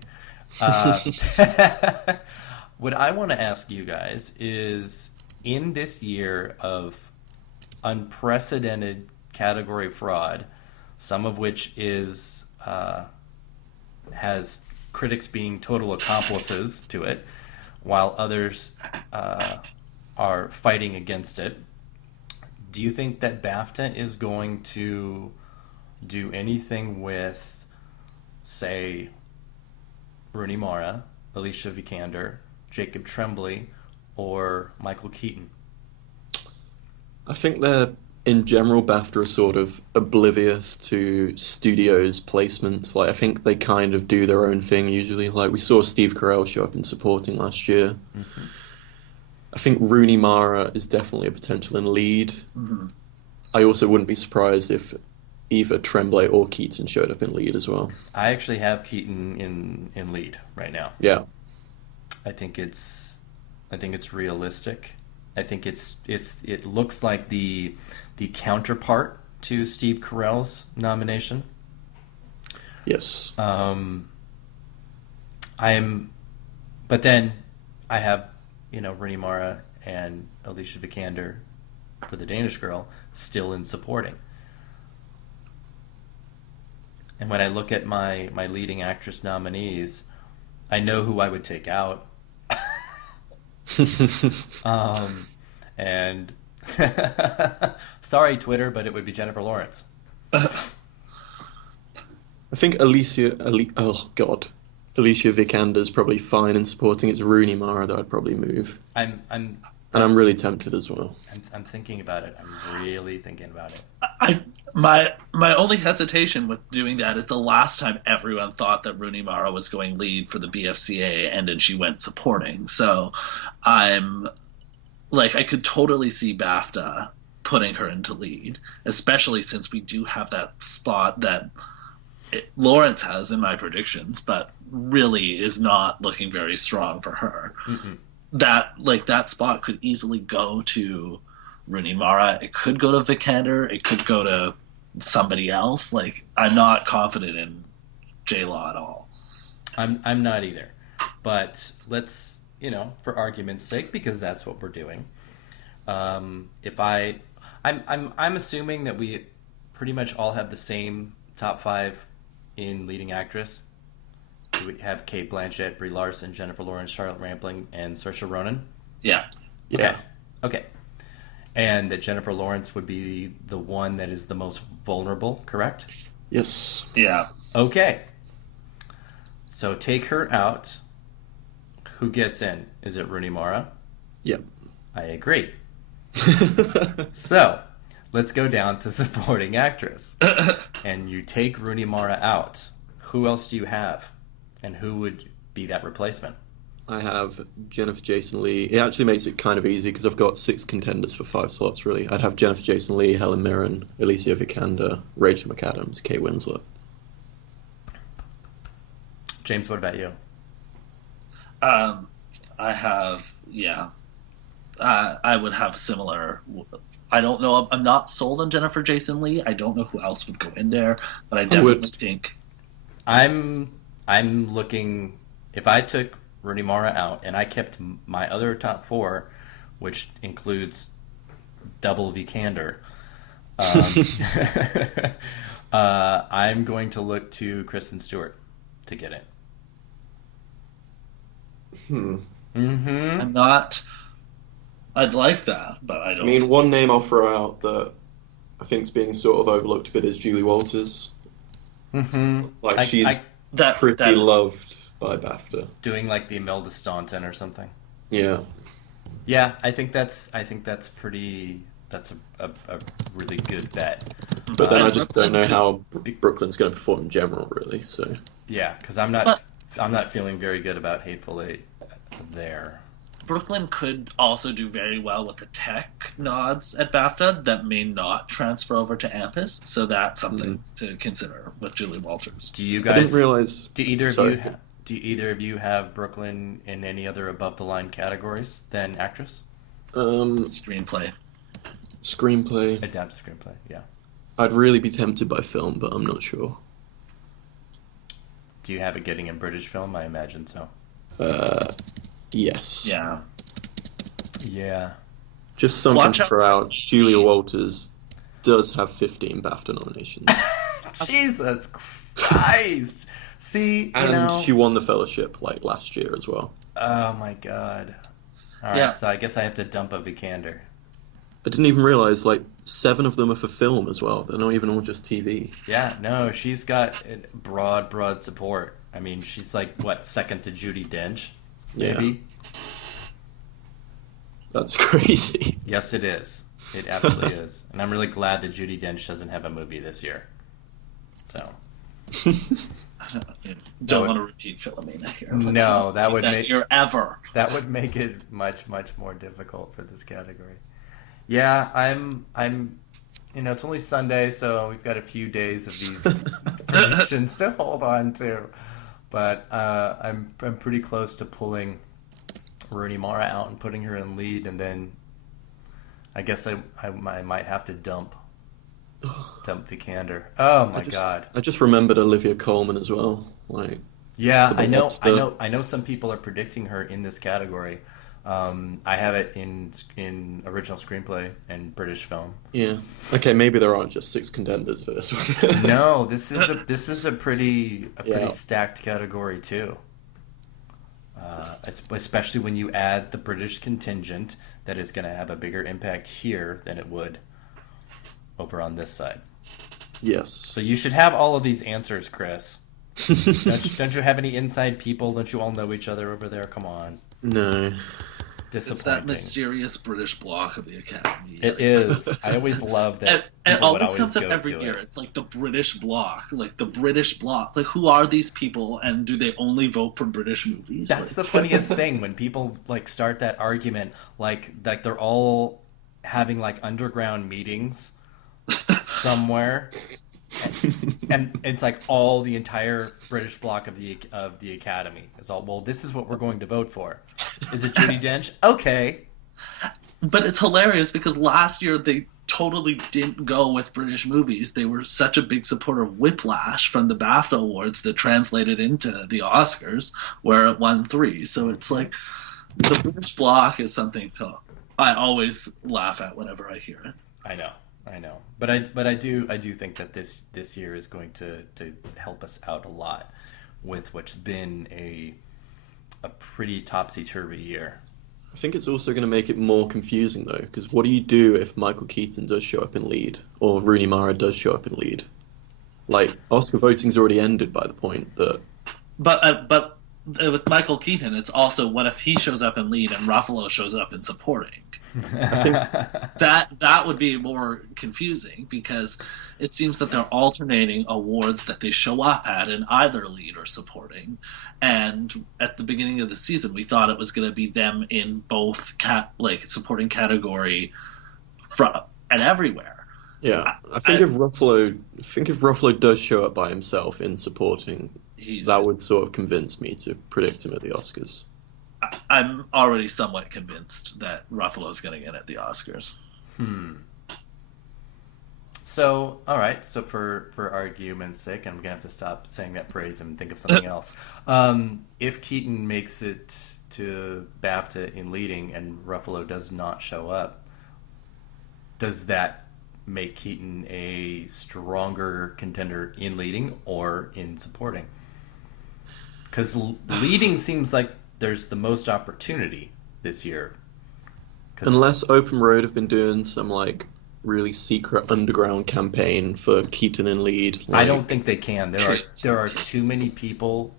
What I want to ask you guys is, in this year of unprecedented category fraud, some of which is has critics being total accomplices to it, while others are fighting against it. Do you think that BAFTA is going to do anything with, say, Rooney Mara, Alicia Vikander, Jacob Tremblay, or Michael Keaton? I think they're, in general, BAFTA are sort of oblivious to studios' placements. Like, I think they kind of do their own thing usually. Like, we saw Steve Carell show up in supporting last year. Mm-hmm. I think Rooney Mara is definitely a potential in lead. Mm-hmm. I also wouldn't be surprised if either Tremblay or Keaton showed up in lead as well. I actually have Keaton in lead right now. Yeah. I think it's realistic. I think it looks like the counterpart to Steve Carell's nomination. Yes. But then I have, Rooney Mara and Alicia Vikander for the Danish Girl still in supporting. And when I look at my leading actress nominees, I know who I would take out. And sorry, Twitter, but it would be Jennifer Lawrence. I think Alicia Vikander's probably fine in supporting. It's Rooney Mara that I'd probably move. I'm really tempted as well. I'm thinking about it. I'm really thinking about it. My only hesitation with doing that is the last time everyone thought that Rooney Mara was going lead for the BFCA, and then she went supporting. So I'm like, I could totally see BAFTA putting her into lead, especially since we do have that spot that Lawrence has in my predictions, but really is not looking very strong for her. Mm-mm. That spot could easily go to Rooney Mara. It could go to Vikander. It could go to somebody else. Like, I'm not confident in J-Law at all. I'm not either. But let's, for argument's sake, because that's what we're doing. I'm assuming that we pretty much all have the same top 5 in leading actress. We have Cate Blanchett, Brie Larson, Jennifer Lawrence, Charlotte Rampling, and Saoirse Ronan. Yeah. Okay. And that Jennifer Lawrence would be the one that is the most vulnerable, correct? Yes. Yeah. Okay. So take her out. Who gets in? Is it Rooney Mara? Yep. I agree. So, let's go down to supporting actress. And you take Rooney Mara out. Who else do you have? And who would be that replacement? I have Jennifer Jason Leigh. It actually makes it kind of easy because I've got 6 contenders for 5 slots, really. I'd have Jennifer Jason Leigh, Helen Mirren, Alicia Vikander, Rachel McAdams, Kate Winslet. James, what about you? I have, I would have similar. I don't know. I'm not sold on Jennifer Jason Leigh. I don't know who else would go in there, but I definitely think. I'm looking. If I took Rooney Mara out and I kept my other top 4, which includes double Vikander, I'm going to look to Kristen Stewart to get it. I'm not. I'd like that, but I don't. I mean, one name I'll throw out that I think is being sort of overlooked a bit is Julie Walters. Like, she's pretty loved by BAFTA. Doing like the Imelda Staunton or something. Yeah. Yeah, I think that's pretty. That's a really good bet. But then I just don't know how Brooklyn's going to perform in general, really. So yeah, because I'm not feeling very good about Hateful Eight there. Brooklyn could also do very well with the tech nods at BAFTA that may not transfer over to Ampus, so that's something to consider with Julie Walters. Do you guys? I didn't realize. Do either of you have Brooklyn in any other above the line categories than actress? Screenplay. Adapt screenplay. Yeah. I'd really be tempted by film, but I'm not sure. Do you have it getting in British film? I imagine so. Yes. Yeah. Yeah. Just something to throw out. Julia Walters does have 15 BAFTA nominations. Jesus Christ! See, and she won the Fellowship like last year as well. Oh my God! All right, Yeah. so I guess I have to dump a Vikander. I didn't even realize 7 of them are for film as well. They're not even all just TV. Yeah, no, she's got broad support. I mean, she's like what, second to Judi Dench, maybe. Yeah. That's crazy. Yes, it is. It absolutely is, and I'm really glad that Judi Dench doesn't have a movie this year. So. Don't want to repeat Philomena here. No, that would make year ever. That would make it much more difficult for this category. Yeah, I'm. It's only Sunday, so we've got a few days of these predictions to hold on to. But I'm pretty close to pulling Rooney Mara out and putting her in lead, and then I guess I might have to dump Vikander. Oh my God! I just remembered Olivia Colman as well. Yeah, I know some people are predicting her in this category. I have it in original screenplay and British film. Yeah. Okay, maybe there aren't just 6 contenders for this one. No, this is a pretty stacked category too. Especially when you add the British contingent, that is going to have a bigger impact here than it would over on this side. Yes. So you should have all of these answers, Chris. Don't you have any inside people? Don't you all know each other over there? Come on. No. Disappointing. It's that mysterious British block of the Academy. It is. I always love that. It always comes up every year. It's like the British block. Like the British block. Like, who are these people, and do they only vote for British movies? That's the funniest thing when people start that argument. Like they're all having underground meetings somewhere. And it's all the entire British bloc of the Academy. It's all, well, this is what we're going to vote for. Is it Judi Dench? Okay. But it's hilarious because last year they totally didn't go with British movies. They were such a big supporter of Whiplash from the BAFTA Awards that translated into the Oscars, where it won 3. So it's like the British bloc is something I always laugh at whenever I hear it. I know. But I do think that this year is going to help us out a lot with what's been a pretty topsy-turvy year. I think it's also going to make it more confusing, though, because what do you do if Michael Keaton does show up in lead, or Rooney Mara does show up in lead? Oscar voting's already ended by the point that... But with Michael Keaton, it's also what if he shows up in lead and Ruffalo shows up in supporting? I think That would be more confusing because it seems that they're alternating awards that they show up at in either lead or supporting. And at the beginning of the season, we thought it was going to be them in both supporting category and everywhere. yeah, I think if Ruffalo does show up by himself in supporting, that would sort of convince me to predict him at the Oscars. I'm already somewhat convinced that Ruffalo's going to get at the Oscars. So, all right. So for argument's sake, I'm gonna have to stop saying that phrase and think of something else. If Keaton makes it to BAFTA in leading and Ruffalo does not show up, does that make Keaton a stronger contender in leading or in supporting? Because leading seems like there's the most opportunity this year. Unless Open Road have been doing some like really secret underground campaign for Keaton in lead. I don't think they can. There are too many people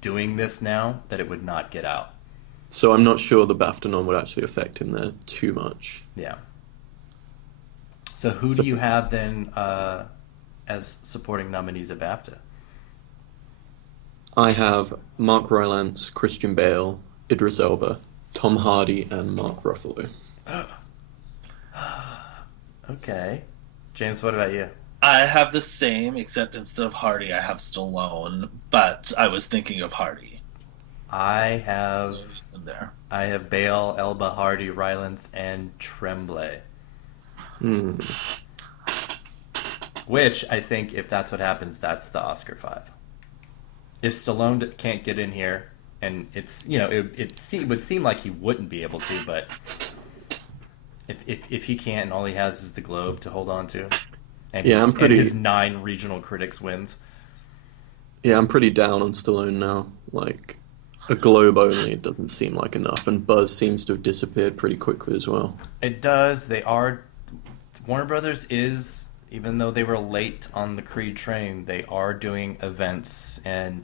doing this now that it would not get out. So I'm not sure the BAFTA nom would actually affect him there too much. Yeah. So who do you have then as supporting nominees at BAFTA? I have Mark Rylance, Christian Bale, Idris Elba, Tom Hardy, and Mark Ruffalo. Okay. James, what about you? I have the same, except instead of Hardy, I have Stallone, but I was thinking of Hardy. I have So he's in there. Bale, Elba, Hardy, Rylance, and Tremblay. Which I think, if that's what happens, that's the Oscar 5. If Stallone can't get in here, and it's it would seem like he wouldn't be able to, but if he can't, and all he has is the Globe to hold on to, and and his 9 regional critics wins. Yeah, I'm pretty down on Stallone now. Like, a Globe only doesn't seem like enough, and buzz seems to have disappeared pretty quickly as well. It does. Warner Brothers is, even though they were late on the Creed train, they are doing events and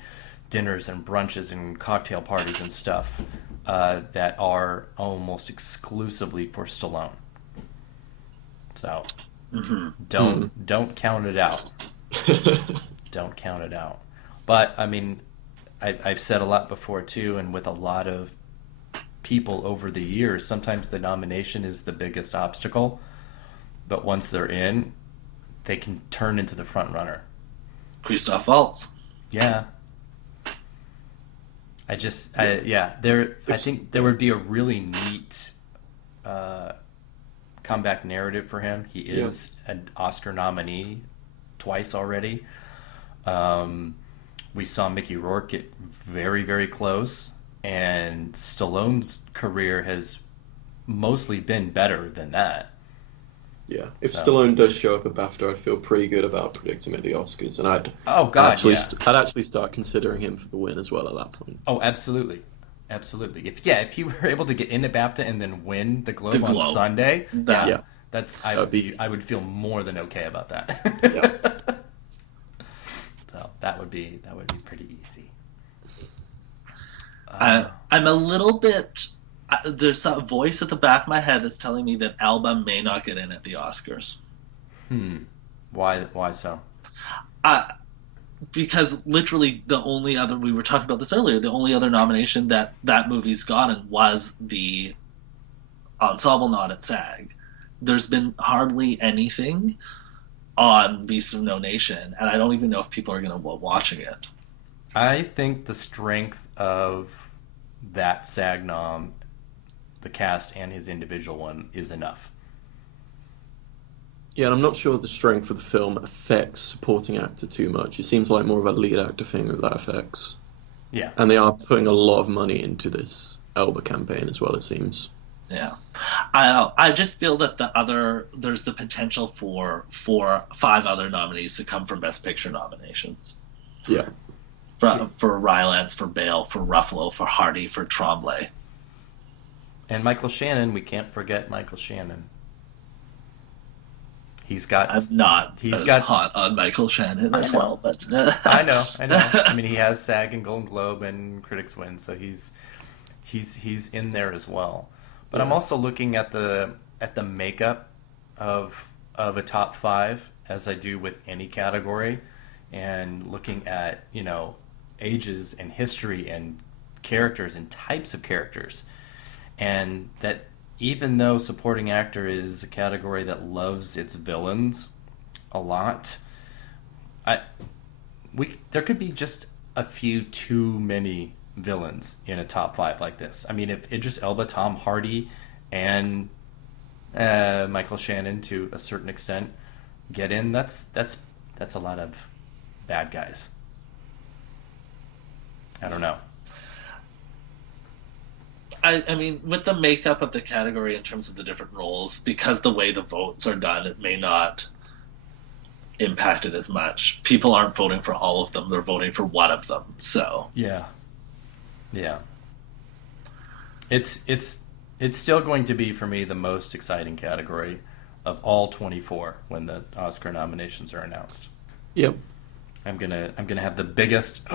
dinners and brunches and cocktail parties and stuff that are almost exclusively for Stallone. So don't count it out. Don't count it out. But I mean, I've said a lot before too, and with a lot of people over the years, sometimes the nomination is the biggest obstacle. But once they're in, they can turn into the front runner. Christoph Waltz. Yeah. I think there would be a really neat comeback narrative for him. He is an Oscar nominee twice already. We saw Mickey Rourke get very, very close, and Stallone's career has mostly been better than that. Yeah, if Stallone does show up at BAFTA, I'd feel pretty good about predicting him at the Oscars, and I'd actually start considering him for the win as well at that point. Oh, absolutely, absolutely. If he were able to get into BAFTA and then win the Globe on Sunday, I would feel more than okay about that. Yeah. So that would be pretty easy. I'm a little bit. There's a voice at the back of my head that's telling me that Elba may not get in at the Oscars. Why so? Because literally we were talking about this earlier, the only other nomination that movie's gotten was the ensemble nod at SAG. There's been hardly anything on Beast of No Nation, and I don't even know if people are going to be watching it. I think the strength of that SAG nom, the cast and his individual one, is enough. Yeah, and I'm not sure the strength of the film affects supporting actor too much. It seems like more of a lead actor thing that affects. Yeah. And they are putting a lot of money into this Elba campaign as well, it seems. Yeah. I just feel that there's the potential for 5 other nominees to come from Best Picture nominations. Yeah. For Rylance, for Bale, for Ruffalo, for Hardy, for Tremblay. And Michael Shannon, we can't forget Michael Shannon. He's got. I'm not He's as got hot on Michael Shannon as well, but I know. I mean, he has SAG and Golden Globe and Critics Win, so he's in there as well. But I'm also looking at the makeup of a top 5, as I do with any category, and looking at ages and history and characters and types of characters, and that even though supporting actor is a category that loves its villains a lot, there could be just a few too many villains in a top 5 like this. I mean, if Idris Elba, Tom Hardy, and Michael Shannon to a certain extent get in, that's a lot of bad guys. I don't know. I mean, with the makeup of the category in terms of the different roles, because the way the votes are done, it may not impact it as much. People aren't voting for all of them; they're voting for one of them. So yeah. It's still going to be, for me, the most exciting category of all 24 when the Oscar nominations are announced. Yep. I'm gonna have the biggest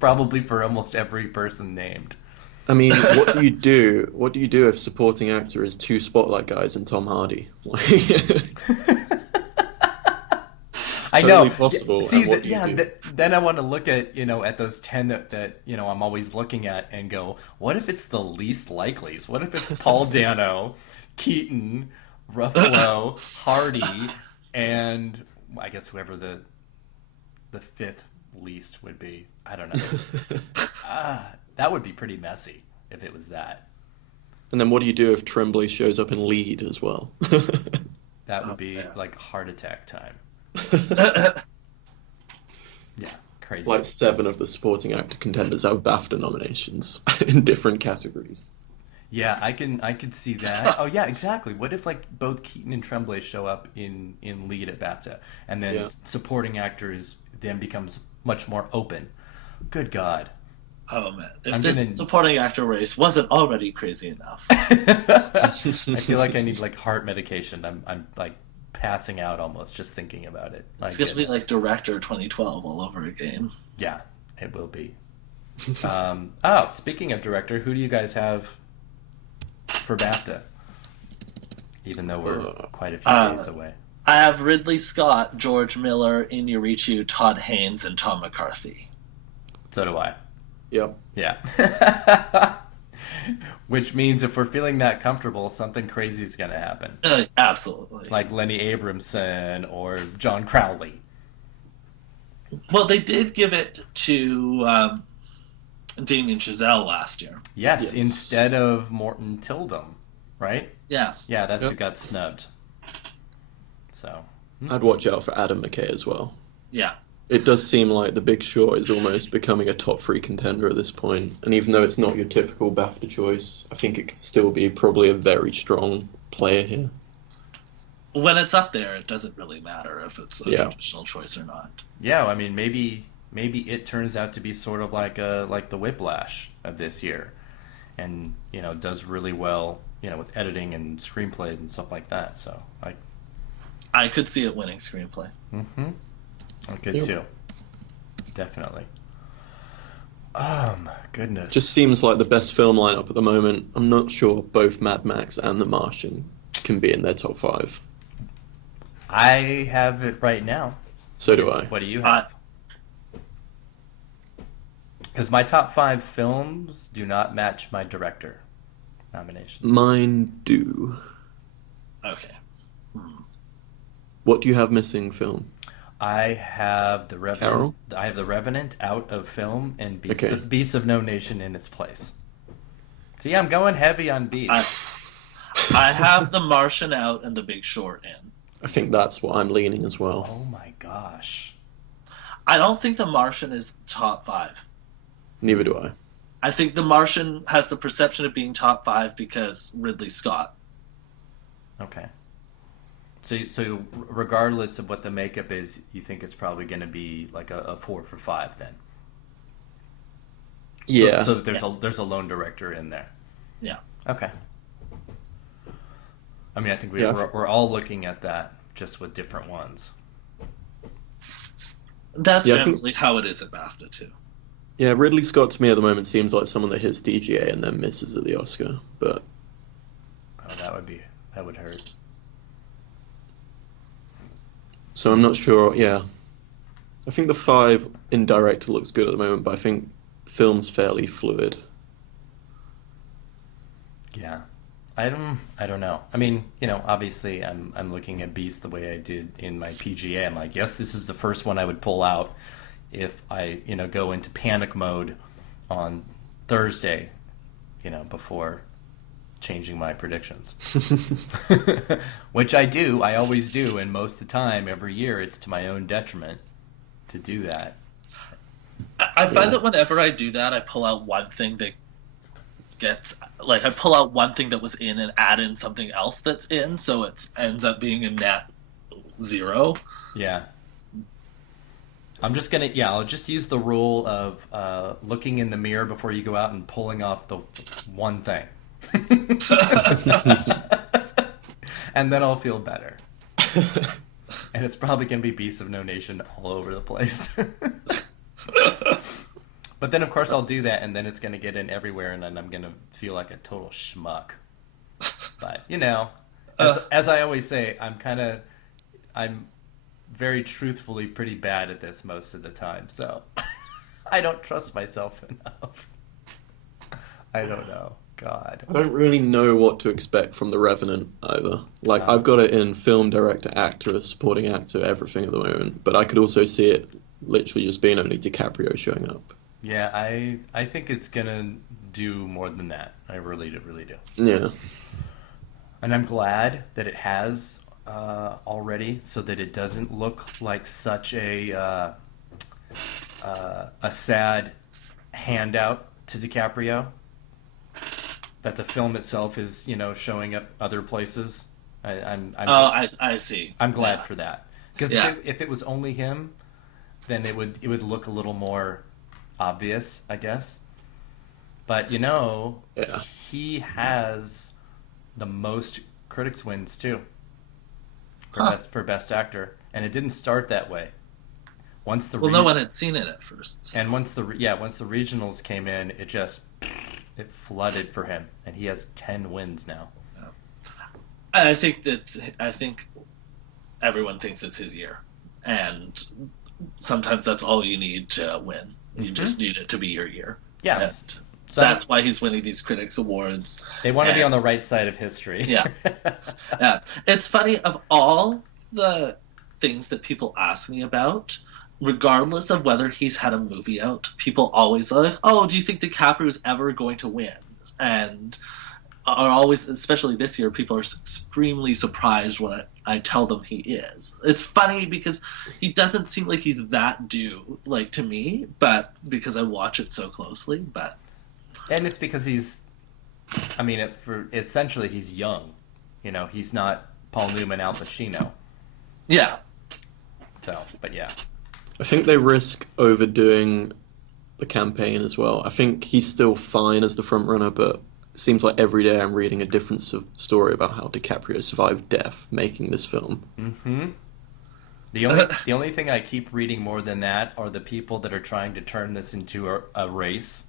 probably for almost every person named. I mean, what do you do? What do you do if supporting actor is 2 Spotlight guys and Tom Hardy? I know. Possible. See, then I want to look at at those 10 that I'm always looking at and go, what if it's the least likelies? What if it's Paul Dano, Keaton, Ruffalo, Hardy, and I guess whoever the 5th least would be. I don't know. That would be pretty messy if it was that. And then what do you do if Tremblay shows up in lead as well? That would be like heart attack time. Yeah, crazy. Like 7 of the supporting actor contenders have BAFTA nominations in different categories. Yeah, I could see that. Oh yeah, exactly. What if like both Keaton and Tremblay show up in lead at BAFTA, and then supporting actor then becomes much more open? Good God. Oh man, if this supporting actor race wasn't already crazy enough. I feel like I need like heart medication. I'm like passing out almost just thinking about it. It's gonna be like Director 2012 all over again. Yeah, it will be. Speaking of Director, who do you guys have for BAFTA? Even though we're quite a few days away. I have Ridley Scott, George Miller, Iñárritu, Todd Haynes, and Tom McCarthy. So do I. Yep. Yeah. Which means if we're feeling that comfortable, something crazy is going to happen. Absolutely. Like Lenny Abramson or John Crowley. Well, they did give it to Damien Chazelle last year. Yes, instead of Morton Tildum, right? Yeah. Yeah, that's who got snubbed. So I'd watch out for Adam McKay as well. Yeah. It does seem like The Big Short is almost becoming a top 3 contender at this point. And even though it's not your typical BAFTA choice, I think it could still be probably a very strong player here. When it's up there, it doesn't really matter if it's a traditional choice or not. Yeah, I mean, maybe it turns out to be sort of like the Whiplash of this year, and does really well, with editing and screenplays and stuff like that. So I could see it winning screenplay. Mm-hmm. I could too. Definitely. Goodness. Just seems like the best film lineup at the moment. I'm not sure both Mad Max and The Martian can be in their top 5. I have it right now. So do I. What do you have? Because my top 5 films do not match my director nominations. Mine do. Okay. What do you have missing, film? I have The Revenant. Carol? I have The Revenant out of film and Beasts of No Nation in its place. See, I'm going heavy on Beasts. I have The Martian out and The Big Short in. I think that's what I'm leaning as well. Oh my gosh. I don't think The Martian is top 5. Neither do I. I think The Martian has the perception of being top 5 because Ridley Scott. Okay. So regardless of what the makeup is, you think it's probably going to be like a 4 for 5 then? Yeah. So there's a lone director in there. Yeah. Okay. I mean, I think Yeah. we're all looking at that just with different ones. That's Yeah, I think- generally how it is at BAFTA too. Yeah, Ridley Scott to me at the moment seems like someone that hits DGA and then misses at the Oscar. But Oh, that would hurt. so I'm not sure. Yeah, I think the 5 in director looks good at the moment, but I think film's fairly fluid. Yeah. I don't know. I mean, obviously I'm looking at Beast the way I did in my PGA. I'm like, yes, this is the first one I would pull out if I, go into panic mode on Thursday, before changing my predictions. Which I do. I always do, and most of the time every year it's to my own detriment to do that. I find that whenever I do that, I pull out one thing that I pull out one thing that was in and add in something else that's in, so it ends up being a net 0. Yeah. I'm just gonna, I'll just use the rule of looking in the mirror before you go out and pulling off the one thing. And then I'll feel better. And it's probably gonna be Beasts of No Nation all over the place. But then, of course, I'll do that, and then it's going to get in everywhere, and then I'm going to feel like a total schmuck. But, as I always say, I'm very truthfully pretty bad at this most of the time, so I don't trust myself enough. I don't know. God. I don't really know what to expect from The Revenant either. Like, I've got it in film, director, actress, supporting actor, everything at the moment, but I could also see it literally just being only DiCaprio showing up. Yeah, I think it's gonna do more than that. I really do. Yeah. And I'm glad that it has already, so that it doesn't look like such a sad handout to DiCaprio. That the film itself is, showing up other places. I see. I'm glad for that, because if it was only him, then it would look a little more obvious, I guess. But he has the most critics wins too for best actor, and it didn't start that way. Once no one had seen it at first, so. And once the regionals came in, it flooded for him, and he has 10 wins now. I think everyone thinks it's his year, and sometimes that's all you need to win. You just need it to be your year. Yeah. So that's why he's winning these critics awards. They want to be on the right side of history. Yeah. Yeah. It's funny, of all the things that people ask me about, regardless of whether he's had a movie out, people always are like, oh, do you think DiCaprio's ever going to win? And are always, especially this year, people are extremely surprised when I tell them he is. It's funny because he doesn't seem like he's that due, like, to me, but because I watch it so closely. But and it's because essentially he's young. He's not Paul Newman, Al Pacino. Yeah. So, but yeah. I think they risk overdoing the campaign as well. I think he's still fine as the front runner, but it seems like every day I'm reading a different story about how DiCaprio survived death making this film. Mm-hmm. The only thing I keep reading more than that are the people that are trying to turn this into a race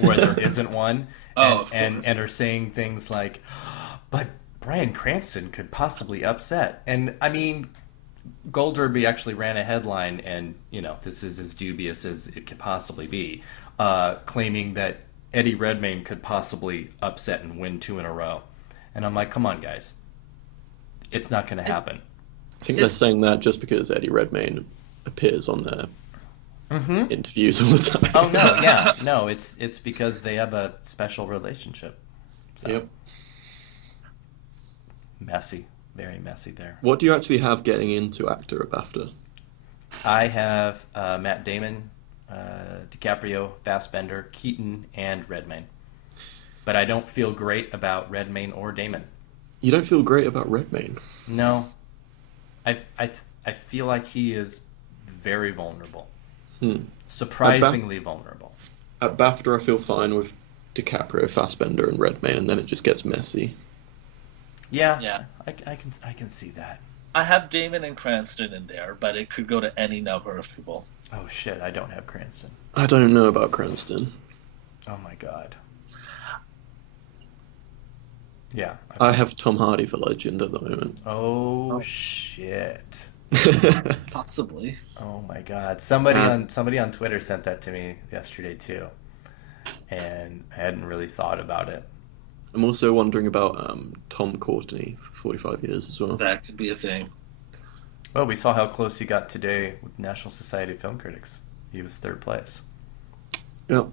where there isn't one, and are saying things like, "But Bryan Cranston could possibly upset." And I mean, Gold Derby actually ran a headline, and this is as dubious as it could possibly be, claiming that Eddie Redmayne could possibly upset and win 2 in a row. And I'm like, come on, guys. It's not going to happen. I think they're saying that just because Eddie Redmayne appears on their interviews all the time. Oh, no, yeah. No, it's because they have a special relationship. So. Yep. Messy. Very messy there. What do you actually have getting into actor at BAFTA? I have Matt Damon, DiCaprio, Fassbender, Keaton, and Redmayne. But I don't feel great about Redmayne or Damon. You don't feel great about Redmayne? No. I feel like he is very vulnerable. Surprisingly vulnerable. At BAFTA, I feel fine with DiCaprio, Fassbender, and Redmayne, and then it just gets messy. Yeah, Yeah. I can see that. I have Damon and Cranston in there, but it could go to any number of people. Oh shit, I don't have Cranston. I don't know about Cranston. Oh my god. Yeah. I have Tom Hardy for Legend at the moment. Oh shit. Possibly. Oh my god. Somebody on Twitter sent that to me yesterday too. And I hadn't really thought about it. I'm also wondering about Tom Courtenay for 45 years as well. That could be a thing. Well, we saw how close he got today with National Society of Film Critics. He was third place. Yeah.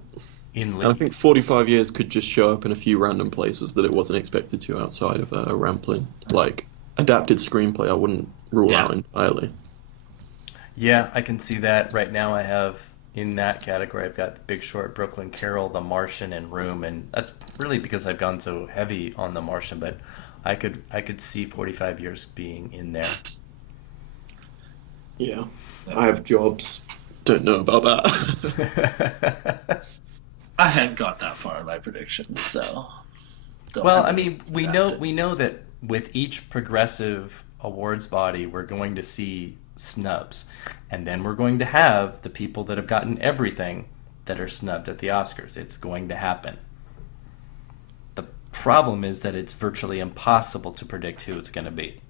In And I league. think 45 years could just show up in a few random places that it wasn't expected to outside of Rampling. Like, adapted screenplay, I wouldn't rule Yeah. out entirely. Yeah, I can see that. Right now I have, in that category, I've got The Big Short, Brooklyn Carol, The Martian, and Room, and that's really because I've gone so heavy on The Martian, but I could see 45 years being in there. Yeah. I have jobs. Don't know about that. I hadn't got that far in my predictions, so. Well, I mean, we know that with each progressive awards body, we're going to see snubs, and then we're going to have the people that have gotten everything that are snubbed at the Oscars. It's going to happen. The problem is that it's virtually impossible to predict who it's going to be.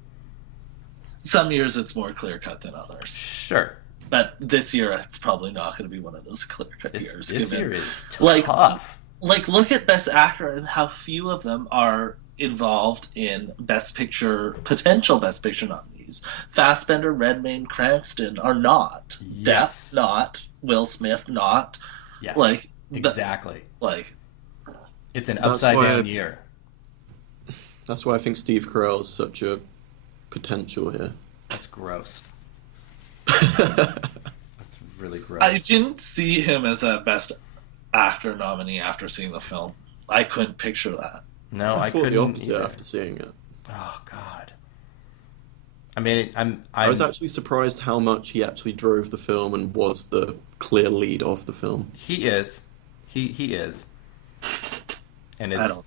Some years it's more clear cut than others. Sure, But this year it's probably not going to be one of those clear cut years. this given- year is like- tough. Like, look at Best Actor and how few of them are involved in potential Best Picture nominees. Fassbender, Redmayne, Cranston are not. Yes. Depp, not. Will Smith, not. Yes, like, exactly. It's an That's upside why down year. That's why I think Steve Carell's such a potential here. That's gross. That's really gross. I didn't see him as a Best Actor nominee after seeing the film. I couldn't picture that. No, I thought couldn't the opposite either. after seeing it. Oh God. I mean, I was actually surprised how much he actually drove the film and was the clear lead of the film. He is. He is. And I it's don't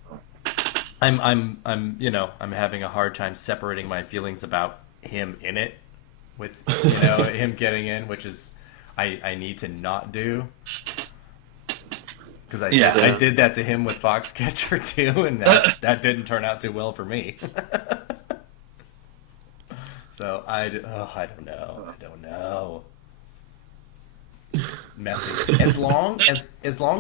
know. I'm having a hard time separating my feelings about him in it with him getting in, which is I need to not do. Because I did that to him with Foxcatcher too, and that didn't turn out too well for me. So I don't know. Messy. As long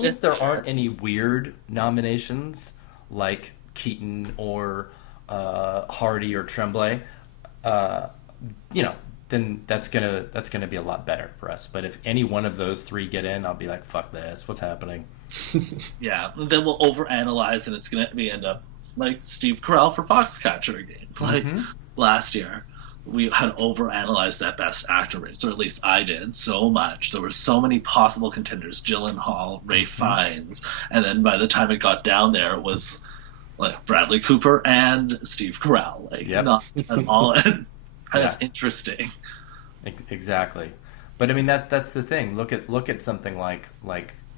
as there aren't any weird nominations like Keaton or Hardy or Tremblay, then that's gonna be a lot better for us. But if any one of those three get in, I'll be like, fuck this, what's happening? Yeah, then we'll overanalyze, and it's going to end up like Steve Carell for Foxcatcher again. Like last year, we had overanalyzed that Best Actor race, or at least I did, so much. There were so many possible contenders: Gyllenhaal, Ray Fiennes, and then by the time it got down there, it was like Bradley Cooper and Steve Carell. Like not at all as interesting. Exactly. But I mean that's the thing. Look at something like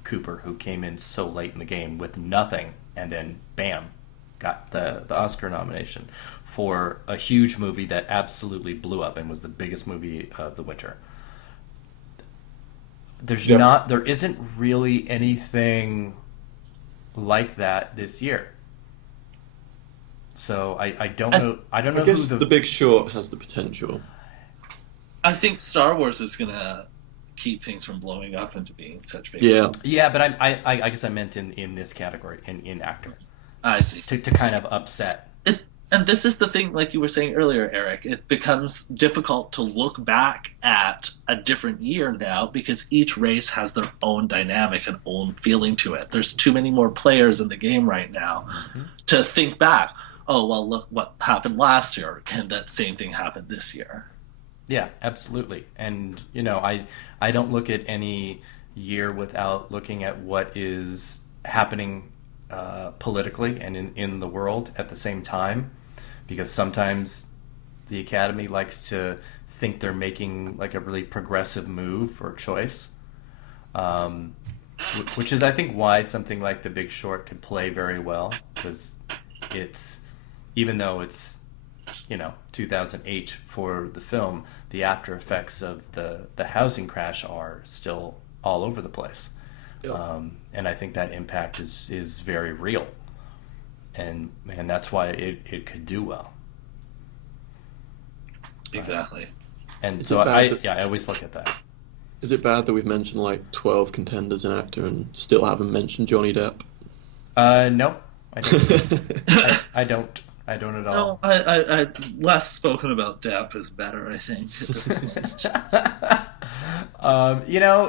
Cooper, who came in so late in the game with nothing, and then bam, got the Oscar nomination for a huge movie that absolutely blew up and was the biggest movie of the winter. There isn't really anything like that this year. So I don't know. I don't know. I guess The Big Short has the potential. I think Star Wars is going to keep things from blowing up into being such big. Yeah, but I guess I meant in this category, in actor. I see. To kind of upset. And this is the thing, like you were saying earlier, Eric, it becomes difficult to look back at a different year now because each race has their own dynamic and own feeling to it. There's too many more players in the game right now to think back, oh, well, look what happened last year. Can that same thing happen this year? Yeah, absolutely. And, I don't look at any year without looking at what is happening politically and in the world at the same time. Because sometimes the Academy likes to think they're making like a really progressive move or choice, which is, I think, why something like The Big Short could play very well, because it's even though it's 2008 for the film, the after effects of the housing crash are still all over the place. Yep. And I think that impact is very real, and that's why it could do well. Exactly. And Is so it bad I always look at that. Is it bad that we've mentioned like 12 contenders in actor and still haven't mentioned Johnny Depp? No, I don't. I don't. I don't at all. No, I less spoken about Depp is better, I think, at this point.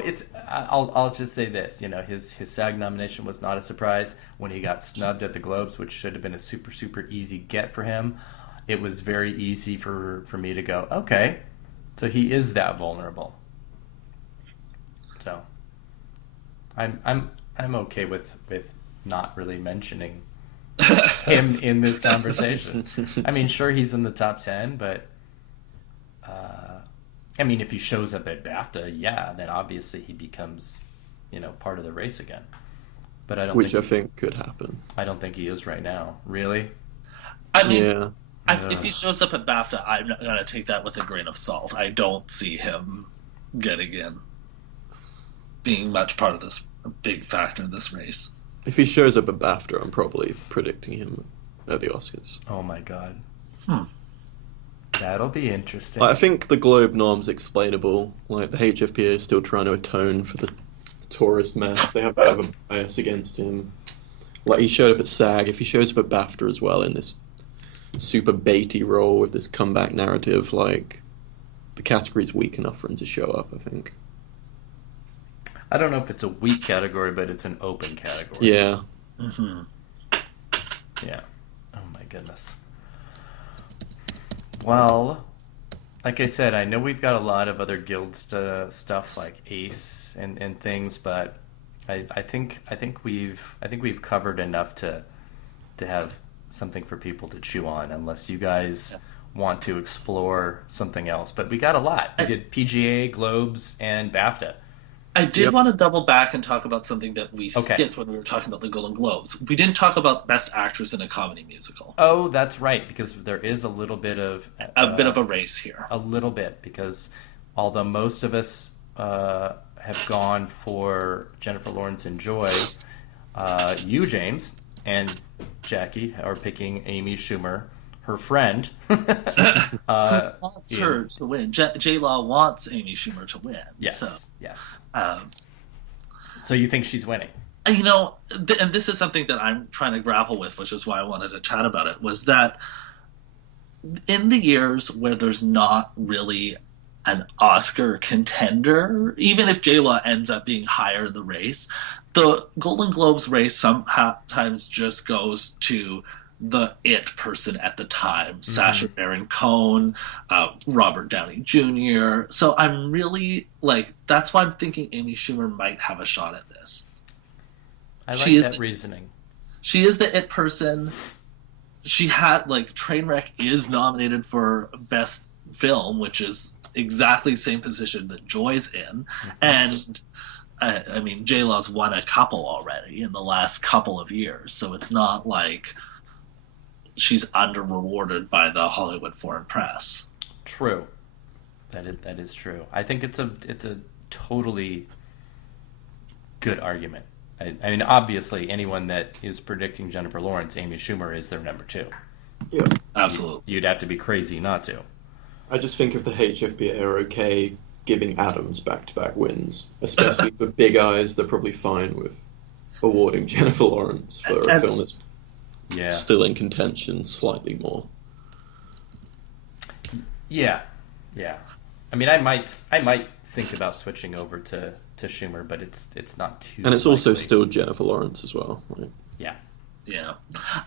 It's. I'll just say this. His SAG nomination was not a surprise when he got snubbed at the Globes, which should have been a super easy get for him. It was very easy for me to go, okay, so he is that vulnerable. So I'm okay with not really mentioning him in this conversation. I mean, sure, he's in the top 10, but if he shows up at BAFTA, then obviously he becomes, part of the race again. But I don't. Which I think could happen. I don't think he is right now. Really? I mean, yeah. If he shows up at BAFTA, I'm not gonna take that with a grain of salt. I don't see him getting in, being much part of this, a big factor in this race. If he shows up at BAFTA, I'm probably predicting him at the Oscars. Oh my god. That'll be interesting. I think the Globe norm's explainable. Like, the HFPA is still trying to atone for the tourist mass. They have a bias against him. Like, he showed up at SAG. If he shows up at BAFTA as well in this super baity role with this comeback narrative, like, the category's weak enough for him to show up, I think. I don't know if it's a weak category, but it's an open category. Yeah. Mm-hmm. Yeah. Oh my goodness. Well, like I said, I know we've got a lot of other guild stuff like Ace and things, but I think we've covered enough to have something for people to chew on, unless you guys want to explore something else. But we got a lot. We did PGA, Globes, and BAFTA. I did want to double back and talk about something that we skipped when we were talking about the Golden Globes. We didn't talk about Best Actress in a Comedy Musical. Oh, that's right, because there is a little bit of... a bit of a race here. A little bit, because although most of us have gone for Jennifer Lawrence and Joy, you, James, and Jackie are picking Amy Schumer, her friend. Wants her to win. J-Law wants Amy Schumer to win. Yes, yes. Um, So you think she's winning? And this is something that I'm trying to grapple with, which is why I wanted to chat about it, was that in the years where there's not really an Oscar contender, even if J-Law ends up being higher in the race, the Golden Globes race sometimes just goes to the it person at the time. Sacha Baron Cohen, Robert Downey Jr. So I'm really, that's why I'm thinking Amy Schumer might have a shot at this. I like that reasoning. She is the it person. She had, Trainwreck is nominated for Best Film, which is exactly the same position that Joy's in. And, J-Law's won a couple already in the last couple of years. So it's not like she's under-rewarded by the Hollywood Foreign Press. True. That is true. I think it's a totally good argument. Obviously, anyone that is predicting Jennifer Lawrence, Amy Schumer is their number 2. Yeah. Absolutely. You'd have to be crazy not to. I just think if the HFPA are okay giving Adams back-to-back wins, especially for Big Eyes, they're probably fine with awarding Jennifer Lawrence for a film that's still in contention slightly more. Yeah. I might think about switching over to Schumer, but it's not too. And it's also likely. still Jennifer Lawrence as well. Right? Yeah. Yeah.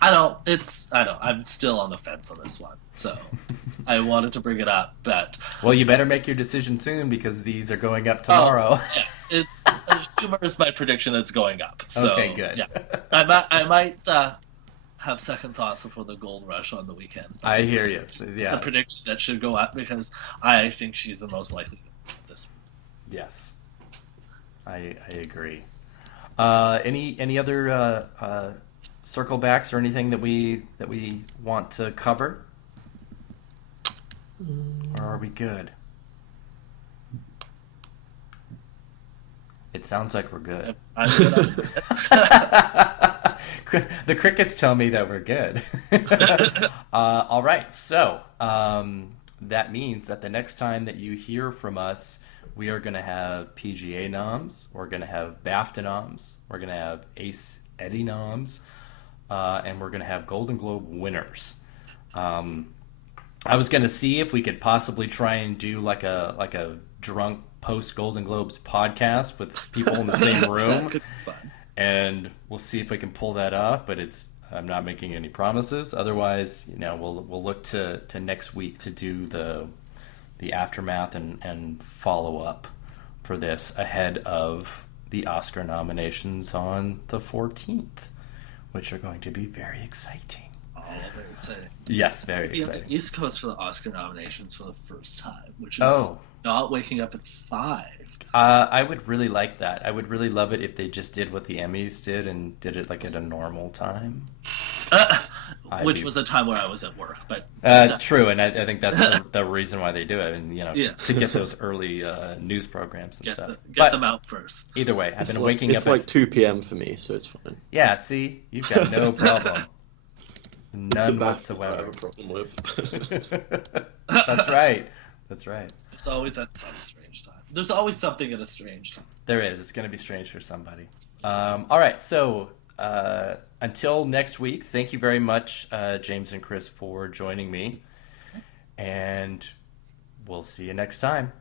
I'm still on the fence on this one. So I wanted to bring it up, but... Well, you better make your decision soon, because these are going up tomorrow. Yes. Schumer is my prediction that's going up. So, okay, good. Yeah. I might have second thoughts before the gold rush on the weekend. I hear you. It's the prediction that should go up, because I think she's the most likely to win this. Yes. I agree. Any other circle backs or anything that we want to cover? Or are we good? It sounds like we're good. I'm good. The crickets tell me that we're good. All right, so that means that the next time that you hear from us, we are going to have PGA noms, we're going to have BAFTA noms, we're going to have Ace Eddie noms, and we're going to have Golden Globe winners. I was going to see if we could possibly try and do like a drunk post Golden Globes podcast with people in the same room, Could be fun. and we'll see if we can pull that off. But I'm not making any promises. Otherwise, we'll look to next week to do the aftermath and follow up for this ahead of the Oscar nominations on the 14th, which are going to be very exciting. Oh, very exciting. Yes, very Be on exciting. the East Coast for the Oscar nominations for the first time, which is Oh. not waking up at 5. I would really like that. I would really love it if they just did what the Emmys did and did it like at a normal time. Which was the time where I was at work, but True, and I think that's the reason why they do it, and Yeah. to get those early news programs and get, stuff. get But them out first. either way, I've It's been like, waking it's up. like 2 p.m. for me, so it's fine. Yeah, see, you've got no problem, none The BAFTAs I whatsoever. have a problem with. That's right. That's right. It's always at some strange time. There's always something at a strange time. There is. It's going to be strange for somebody. All right. So until next week, thank you very much, James and Chris, for joining me. And we'll see you next time.